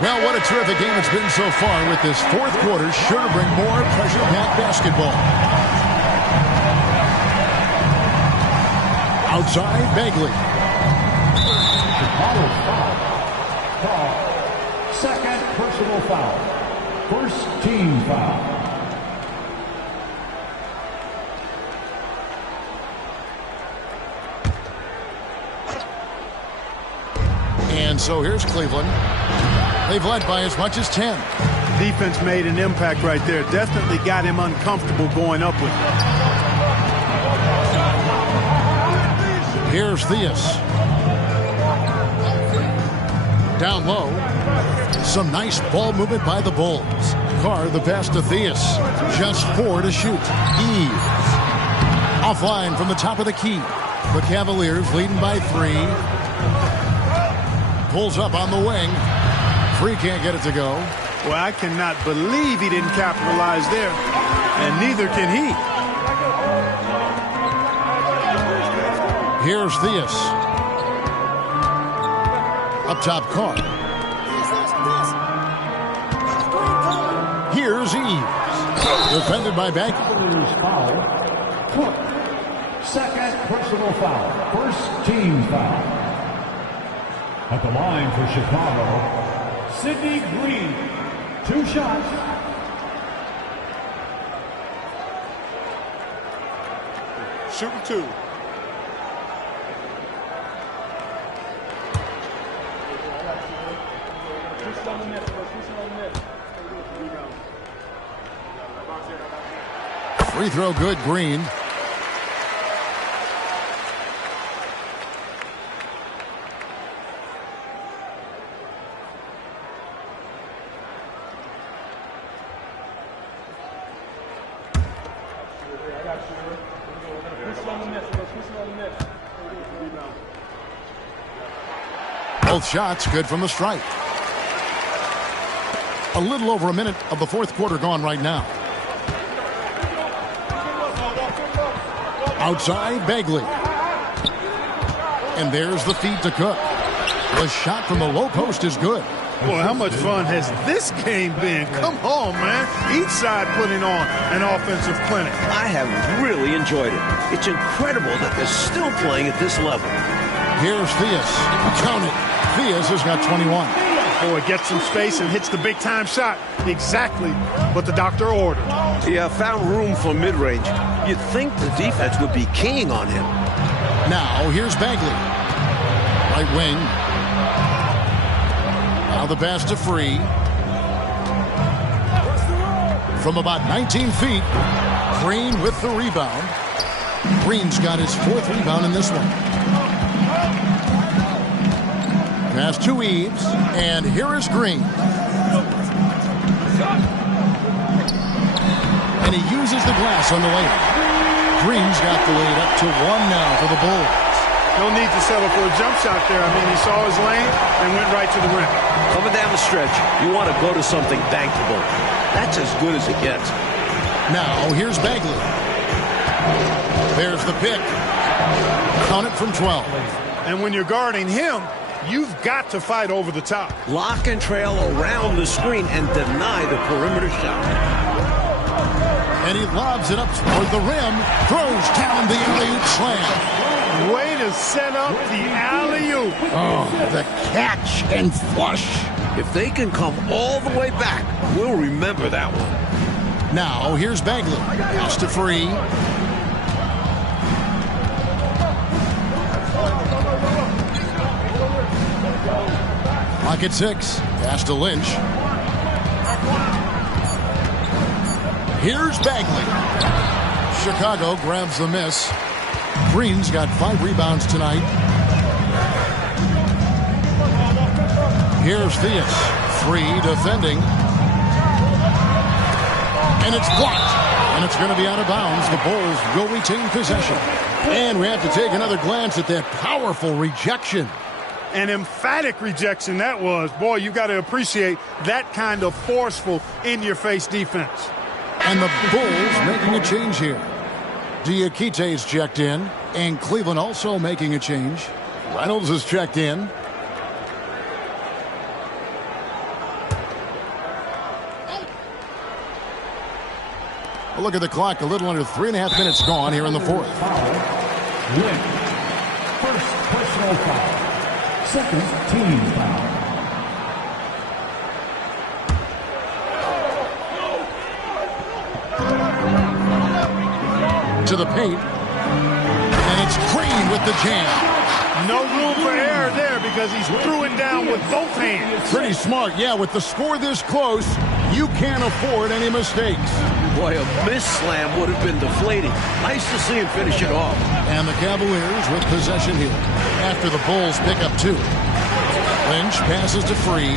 Well, what a terrific game it's been so far, with this fourth quarter sure to bring more pressure-packed basketball. Outside, Bagley. Chicago foul. Second personal foul. First team foul. And so here's Cleveland. They've led by as much as 10. Defense made an impact right there. Definitely got him uncomfortable going up with it. Here's Theus. Down low. Some nice ball movement by the Bulls. Carr, the pass to Theus. Just 4 to shoot. Eves. Offline from the top of the key. The Cavaliers leading by 3. pulls up on the wing. Free can't get it to go. Well, I cannot believe he didn't capitalize there, and neither can he. Here's Theus. Up top, Carr. Here's Eves. Defended by Bagley. Foul. Cook. Second personal foul. First team foul. At the line for Chicago, Sidney Green. 2 shots. Shooting 2. Free throw good, Green. Both shots good from the stripe. A little over a minute of the fourth quarter gone right now. Outside, Bagley. And there's the feed to Cook. The shot from the low post is good. Boy, how much fun has this game been? Come on, man. Each side putting on an offensive clinic. I have really enjoyed it. It's incredible that they're still playing at this level. Here's Theus. Count it. Theus has got 21. Boy, gets some space and hits the big-time shot. Exactly what the doctor ordered. Yeah, found room for mid-range. You'd think the defense would be keying on him. Now, here's Bagley. Right wing. Now the pass to Free. From about 19 feet, Green with the rebound. Green's got his 4th rebound in this one. Pass to Eves, and here is Green. And he uses the glass on the layup. Green's got the lead up to 1 now for the Bulls. No need to settle for a jump shot there. I mean, he saw his lane and went right to the rim. Coming down the stretch, you want to go to something bankable. That's as good as it gets. Now, here's Bagley. There's the pick. Count it from 12. And when you're guarding him, you've got to fight over the top. Lock and trail around the screen and deny the perimeter shot. And he lobs it up toward the rim. Throws down the alley-oop slam. Way to set up the alley-oop. Oh, the catch and flush. If they can come all the way back, we'll remember that one. Now, here's Bagley. Pass to Free. Clock at 6. Pass to Lynch. Here's Bagley. Chicago grabs the miss. Green's got 5 rebounds tonight. Here's Theus. Free defending. And it's blocked. And it's going to be out of bounds. The Bulls will retain possession. And we have to take another glance at that powerful rejection. An emphatic rejection that was. Boy, you got to appreciate that kind of forceful, in-your-face defense. And the Bulls making a change here. Diakite's checked in, and Cleveland also making a change. Reynolds is checked in. A look at the clock, a little under 3.5 minutes gone here in the fourth. Win. First personal foul. Second team foul. To the paint. And it's Green with the jam. No room for error there because he's throwing down with both hands. Pretty smart. Yeah, with the score this close, you can't afford any mistakes. Boy, a miss slam would have been deflating. Nice to see him finish it off. And the Cavaliers with possession here after the Bulls pick up 2. Lynch passes to Free.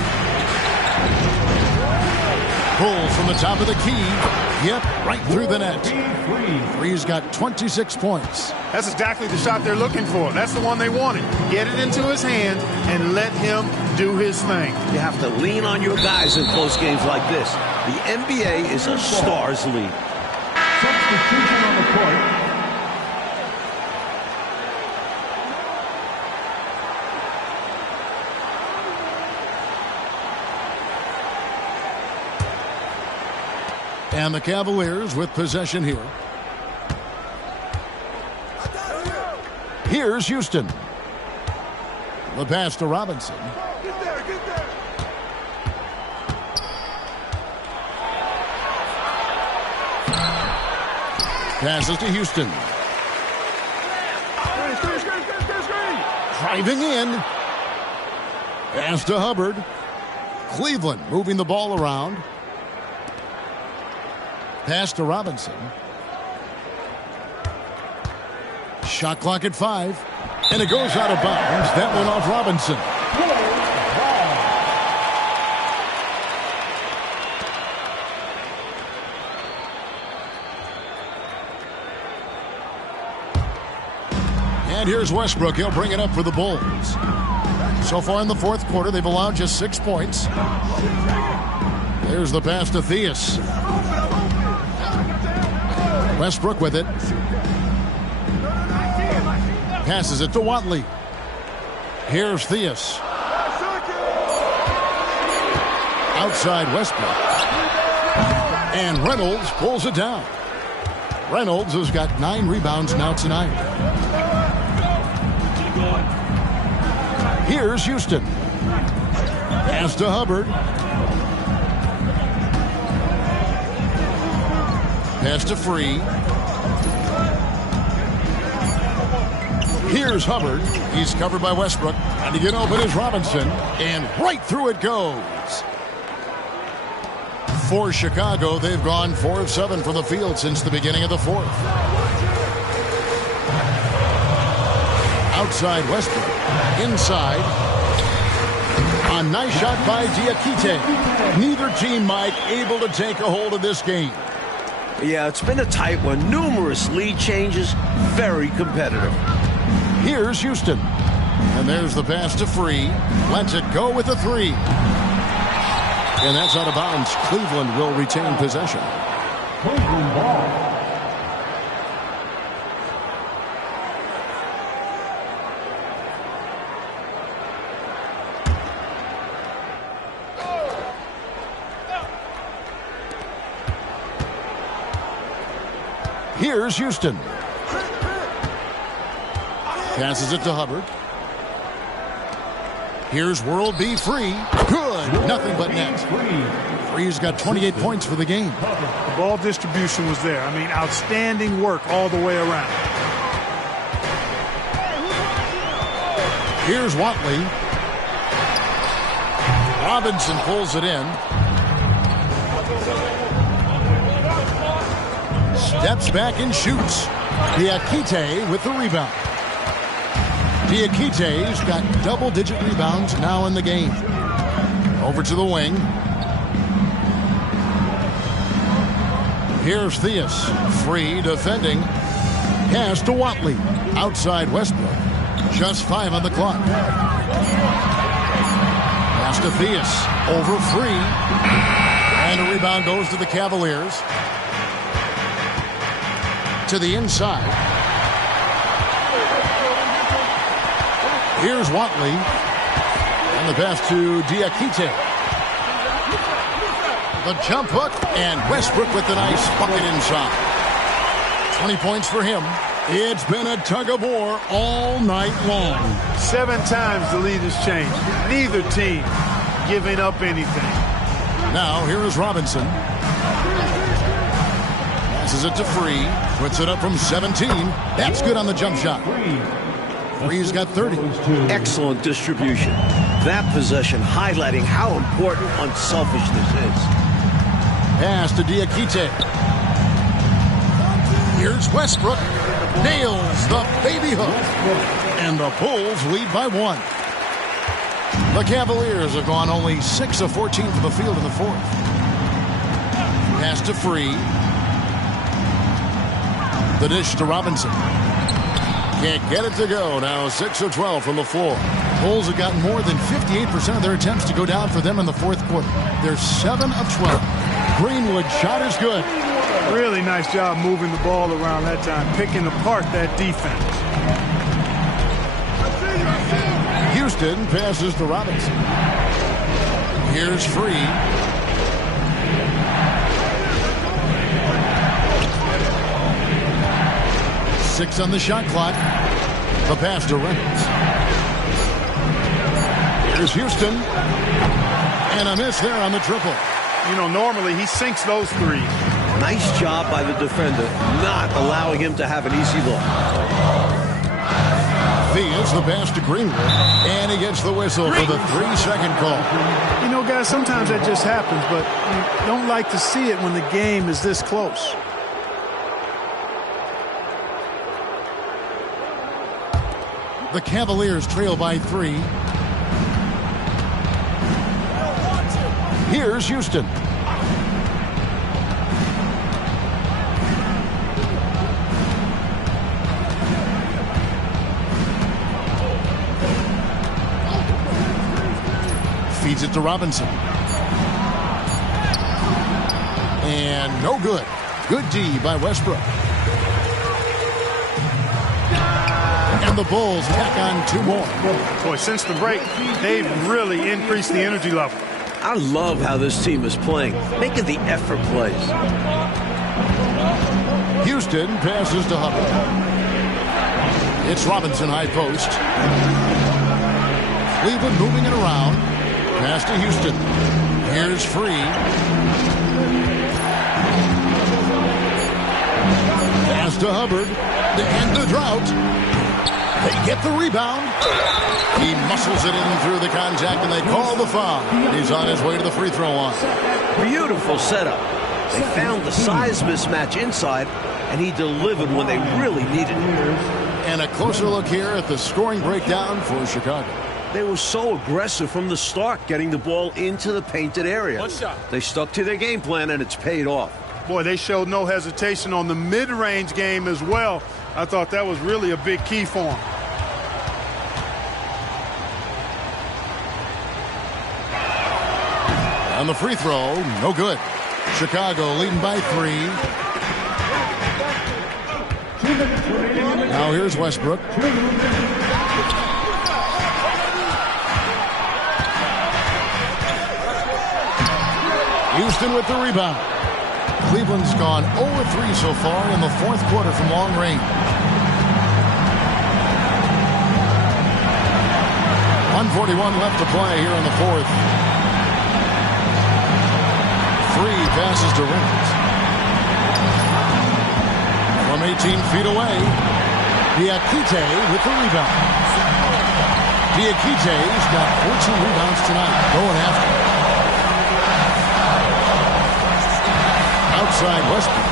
Pulls from the top of the key. Yep, right through the net. Free's got 26 points. That's exactly the shot they're looking for. That's the one they wanted. Get it into his hands and let him do his thing. You have to lean on your guys in close games like this. The NBA is a stars league. Substitution on the court. And the Cavaliers with possession here. Here's Houston. The pass to Robinson. Get there, get there. Passes to Houston. Driving in. Pass to Hubbard. Cleveland moving the ball around. Pass to Robinson. Shot clock at 5. And it goes out of bounds. That went off Robinson. And here's Westbrook. He'll bring it up for the Bulls. So far in the fourth quarter, they've allowed just 6 points. There's the pass to Theus. Westbrook with it. Passes it to Watley. Here's Theus. Outside Westbrook. And Reynolds pulls it down. Reynolds has got 9 rebounds now tonight. Here's Houston. Pass to Hubbard. Pass to Free. Here's Hubbard. He's covered by Westbrook. And to get open is Robinson. And right through it goes. For Chicago, they've gone 4 of 7 from the field since the beginning of the fourth. Outside Westbrook. Inside. A nice shot by Diakite. Neither team, Mike, able to take a hold of this game. Yeah, it's been a tight one. Numerous lead changes. Very competitive. Here's Houston. And there's the pass to Free. Lets it go with the 3. And that's out of bounds. Cleveland will retain possession. Cleveland ball. Here's Houston. Passes it to Hubbard. Here's World B. Free. Good. Nothing but net. Free's got 28 points for the game. The ball distribution was there. I mean, outstanding work all the way around. Here's Watley. Robinson pulls it in. Steps back and shoots. Diakite with the rebound. Diakite's got double-digit rebounds now in the game. Over to the wing. Here's Theus. Free defending. Pass to Watley. Outside Westbrook. Just 5 on the clock. Pass to Theus. Over Free. And a rebound goes to the Cavaliers. To the inside. Here's Watley. And the pass to Diakite. The jump hook, and Westbrook with the nice bucket inside. 20 points for him. It's been a tug-of-war all night long. 7 times the lead has changed. Neither team giving up anything. Now, here is Robinson. Passes it to Free. Puts it up from 17. That's good on the jump shot. Free's got 30. Excellent distribution. That possession highlighting how important unselfishness is. Pass to Diakite. Here's Westbrook. Nails the baby hook. And the Bulls lead by 1. The Cavaliers have gone only 6 of 14 from the field in the fourth. Pass to Free. The dish to Robinson. Can't get it to go. Now 6 of 12 from the floor. Bulls have gotten more than 58% of their attempts to go down for them in the fourth quarter. They're 7 of 12. Greenwood's shot is good. Really nice job moving the ball around that time, picking apart that defense. Houston passes to Robinson. Here's Free. Six on the shot clock. The pass to Reynolds. Here's Houston. And a miss there on the triple. You know, normally he sinks those threes. Nice job by the defender, not allowing him to have an easy look. Thea's the pass to Greenwood. And he gets the whistle for the 3-second call. You know, guys, sometimes that just happens, but you don't like to see it when the game is this close. The Cavaliers trail by 3. Here's Houston. Feeds it to Robinson. And no good. Good D by Westbrook. And the Bulls tack on 2 more. Boy, since the break, they've really increased the energy level. I love how this team is playing, making the effort plays. Houston passes to Hubbard. It's Robinson high post. Cleveland moving it around. Pass to Houston. Here's Free. Pass to Hubbard. To end the drought. They get the rebound. He muscles it in through the contact, and they call the foul. He's on his way to the free throw line. Beautiful setup. They found the size mismatch inside, and he delivered when they really needed it. And a closer look here at the scoring breakdown for Chicago. They were so aggressive from the start, getting the ball into the painted area. One shot. They stuck to their game plan, and it's paid off. Boy, they showed no hesitation on the mid-range game as well. I thought that was really a big key for them. On the free throw, no good. Chicago leading by 3. Now here's Westbrook. Houston with the rebound. Cleveland's gone 0-3 so far in the fourth quarter from long range. 1:41 left to play here in the fourth. Free passes to Reynolds. From 18 feet away, Diakite with the rebound. Diakite's got 14 rebounds tonight, going after it. Outside Westbrook.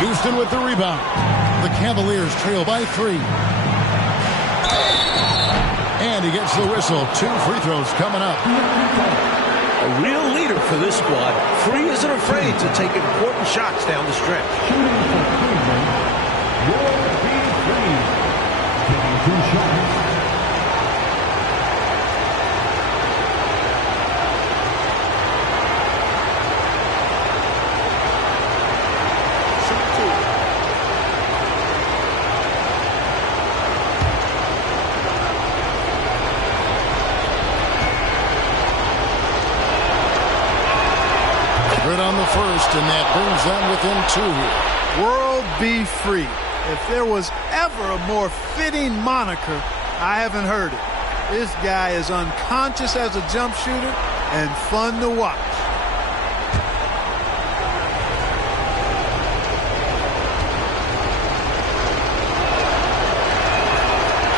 Houston with the rebound. The Cavaliers trail by 3. And he gets the whistle. 2 free throws coming up. A real leader for this squad. Free isn't afraid to take important shots down the stretch. Taking 2 shots. On the first, and that brings them within 2 here. World be free. If there was ever a more fitting moniker, I haven't heard it. This guy is unconscious as a jump shooter and fun to watch.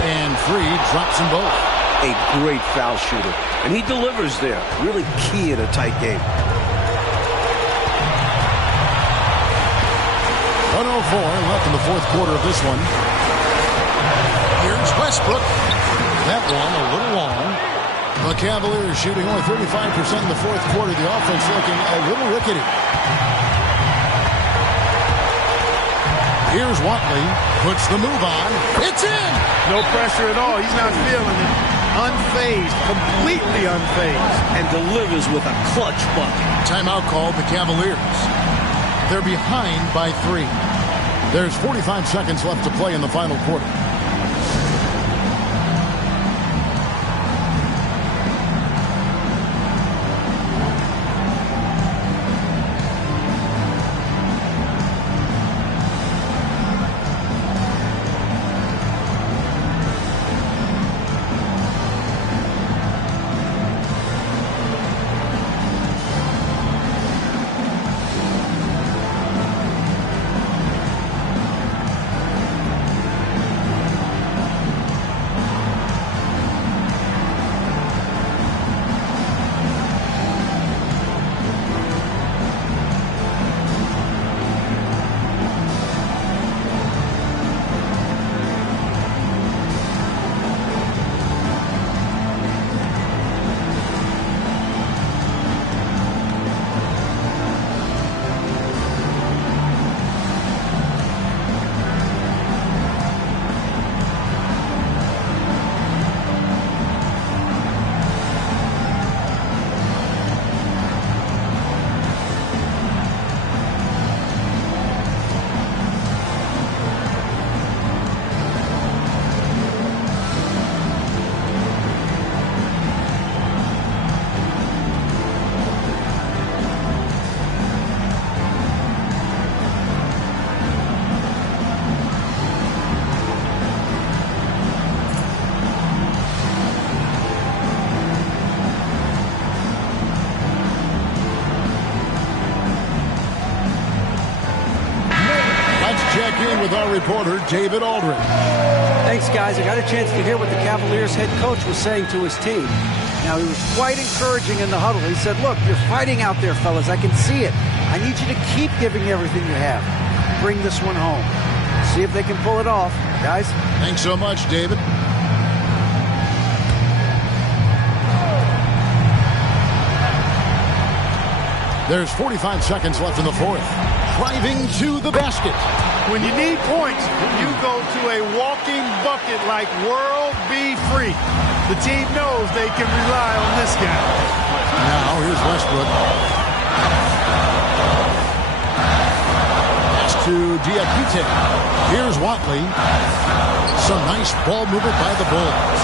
And Free drops them both. A great foul shooter, and he delivers there. Really key in a tight game. 1:04 left in the fourth quarter of this one. Here's Westbrook. That one a little long. The Cavaliers shooting only 35% in the fourth quarter. The offense looking a little rickety. Here's Watley. Puts the move on. It's in! No pressure at all. He's not feeling it. Unfazed. Completely unfazed. And delivers with a clutch bucket. Timeout called the Cavaliers. They're behind by 3. There's 45 seconds left to play in the final quarter. With our reporter, David Aldridge. Thanks, guys. I got a chance to hear what the Cavaliers head coach was saying to his team. Now, he was quite encouraging in the huddle. He said, look, you're fighting out there, fellas. I can see it. I need you to keep giving everything you have. Bring this one home. See if they can pull it off. Guys? Thanks so much, David. There's 45 seconds left in the fourth. Driving to the basket. When you need points, you go to a walking bucket like World Be Free. The team knows they can rely on this guy. Now, here's Westbrook. Pass to Diakite. Here's Watley. Some nice ball movement by the Bulls.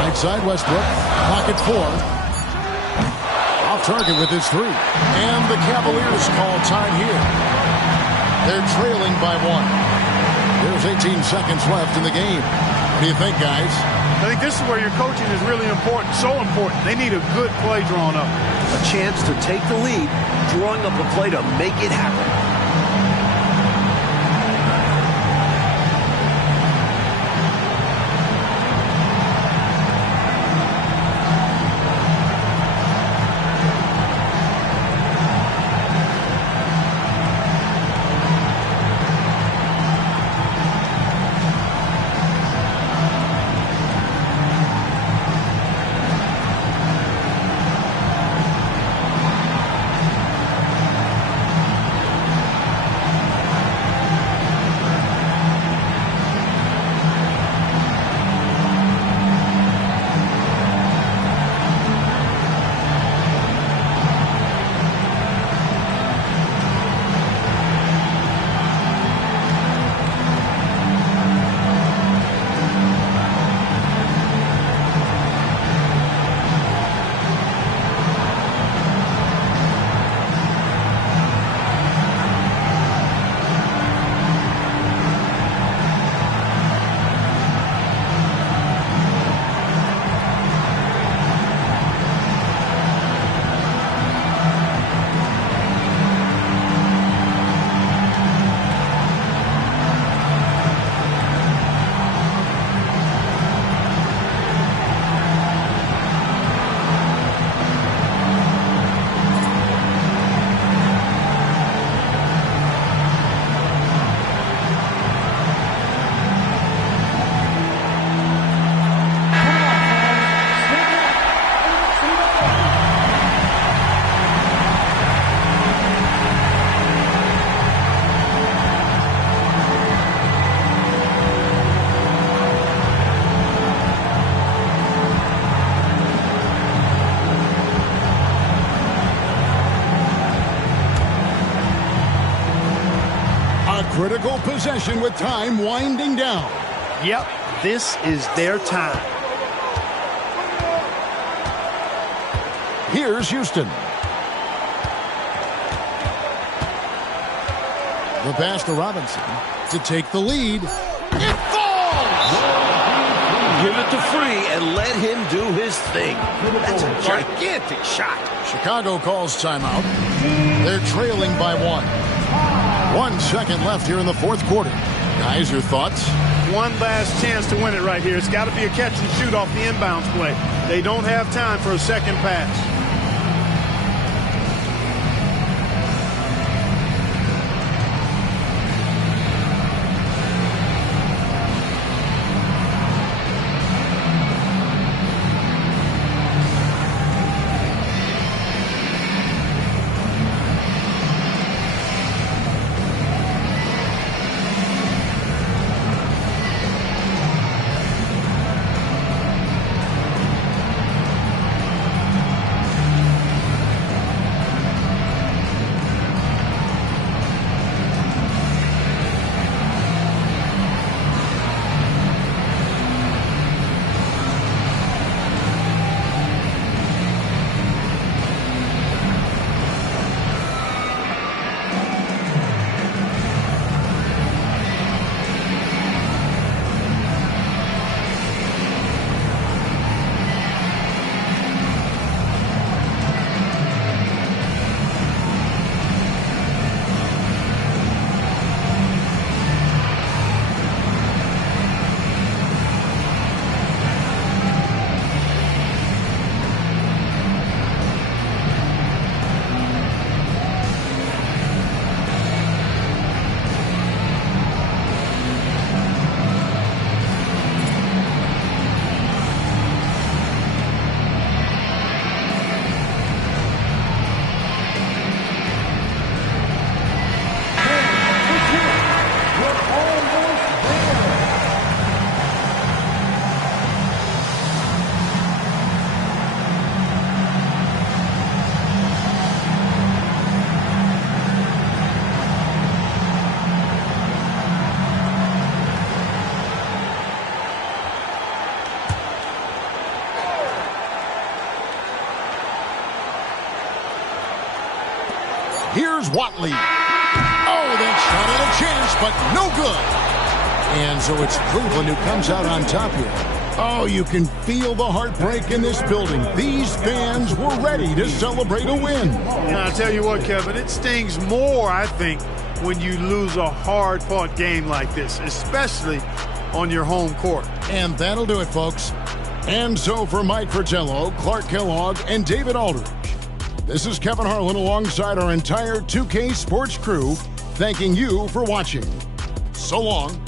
Right side, Westbrook. Pocket 4. Off target with his 3. And the Cavaliers call time here. They're trailing by 1. There's 18 seconds left in the game. What do you think, guys? I think this is where your coaching is really important, so important. They need a good play drawn up. A chance to take the lead, drawing up a play to make it happen. critical possession with time winding down. Yep, this is their time. Here's Houston. The pass to Robinson to take the lead. It falls! Give it to Free and let him do his thing. That's a gigantic shot. Chicago calls timeout. They're trailing by 1. 1 second left here in the fourth quarter. Guys, your thoughts? One last chance to win it right here. It's got to be a catch and shoot off the inbounds play. They don't have time for a second pass. Here's Watley. Oh, that shot had a chance, but no good. And so it's Cleveland who comes out on top here. Oh, you can feel the heartbreak in this building. These fans were ready to celebrate a win. And I'll tell you what, Kevin, it stings more, I think, when you lose a hard-fought game like this, especially on your home court. And that'll do it, folks. And so for Mike Fratello, Clark Kellogg, and David Aldridge, this is Kevin Harlan alongside our entire 2K Sports crew, thanking you for watching. So long.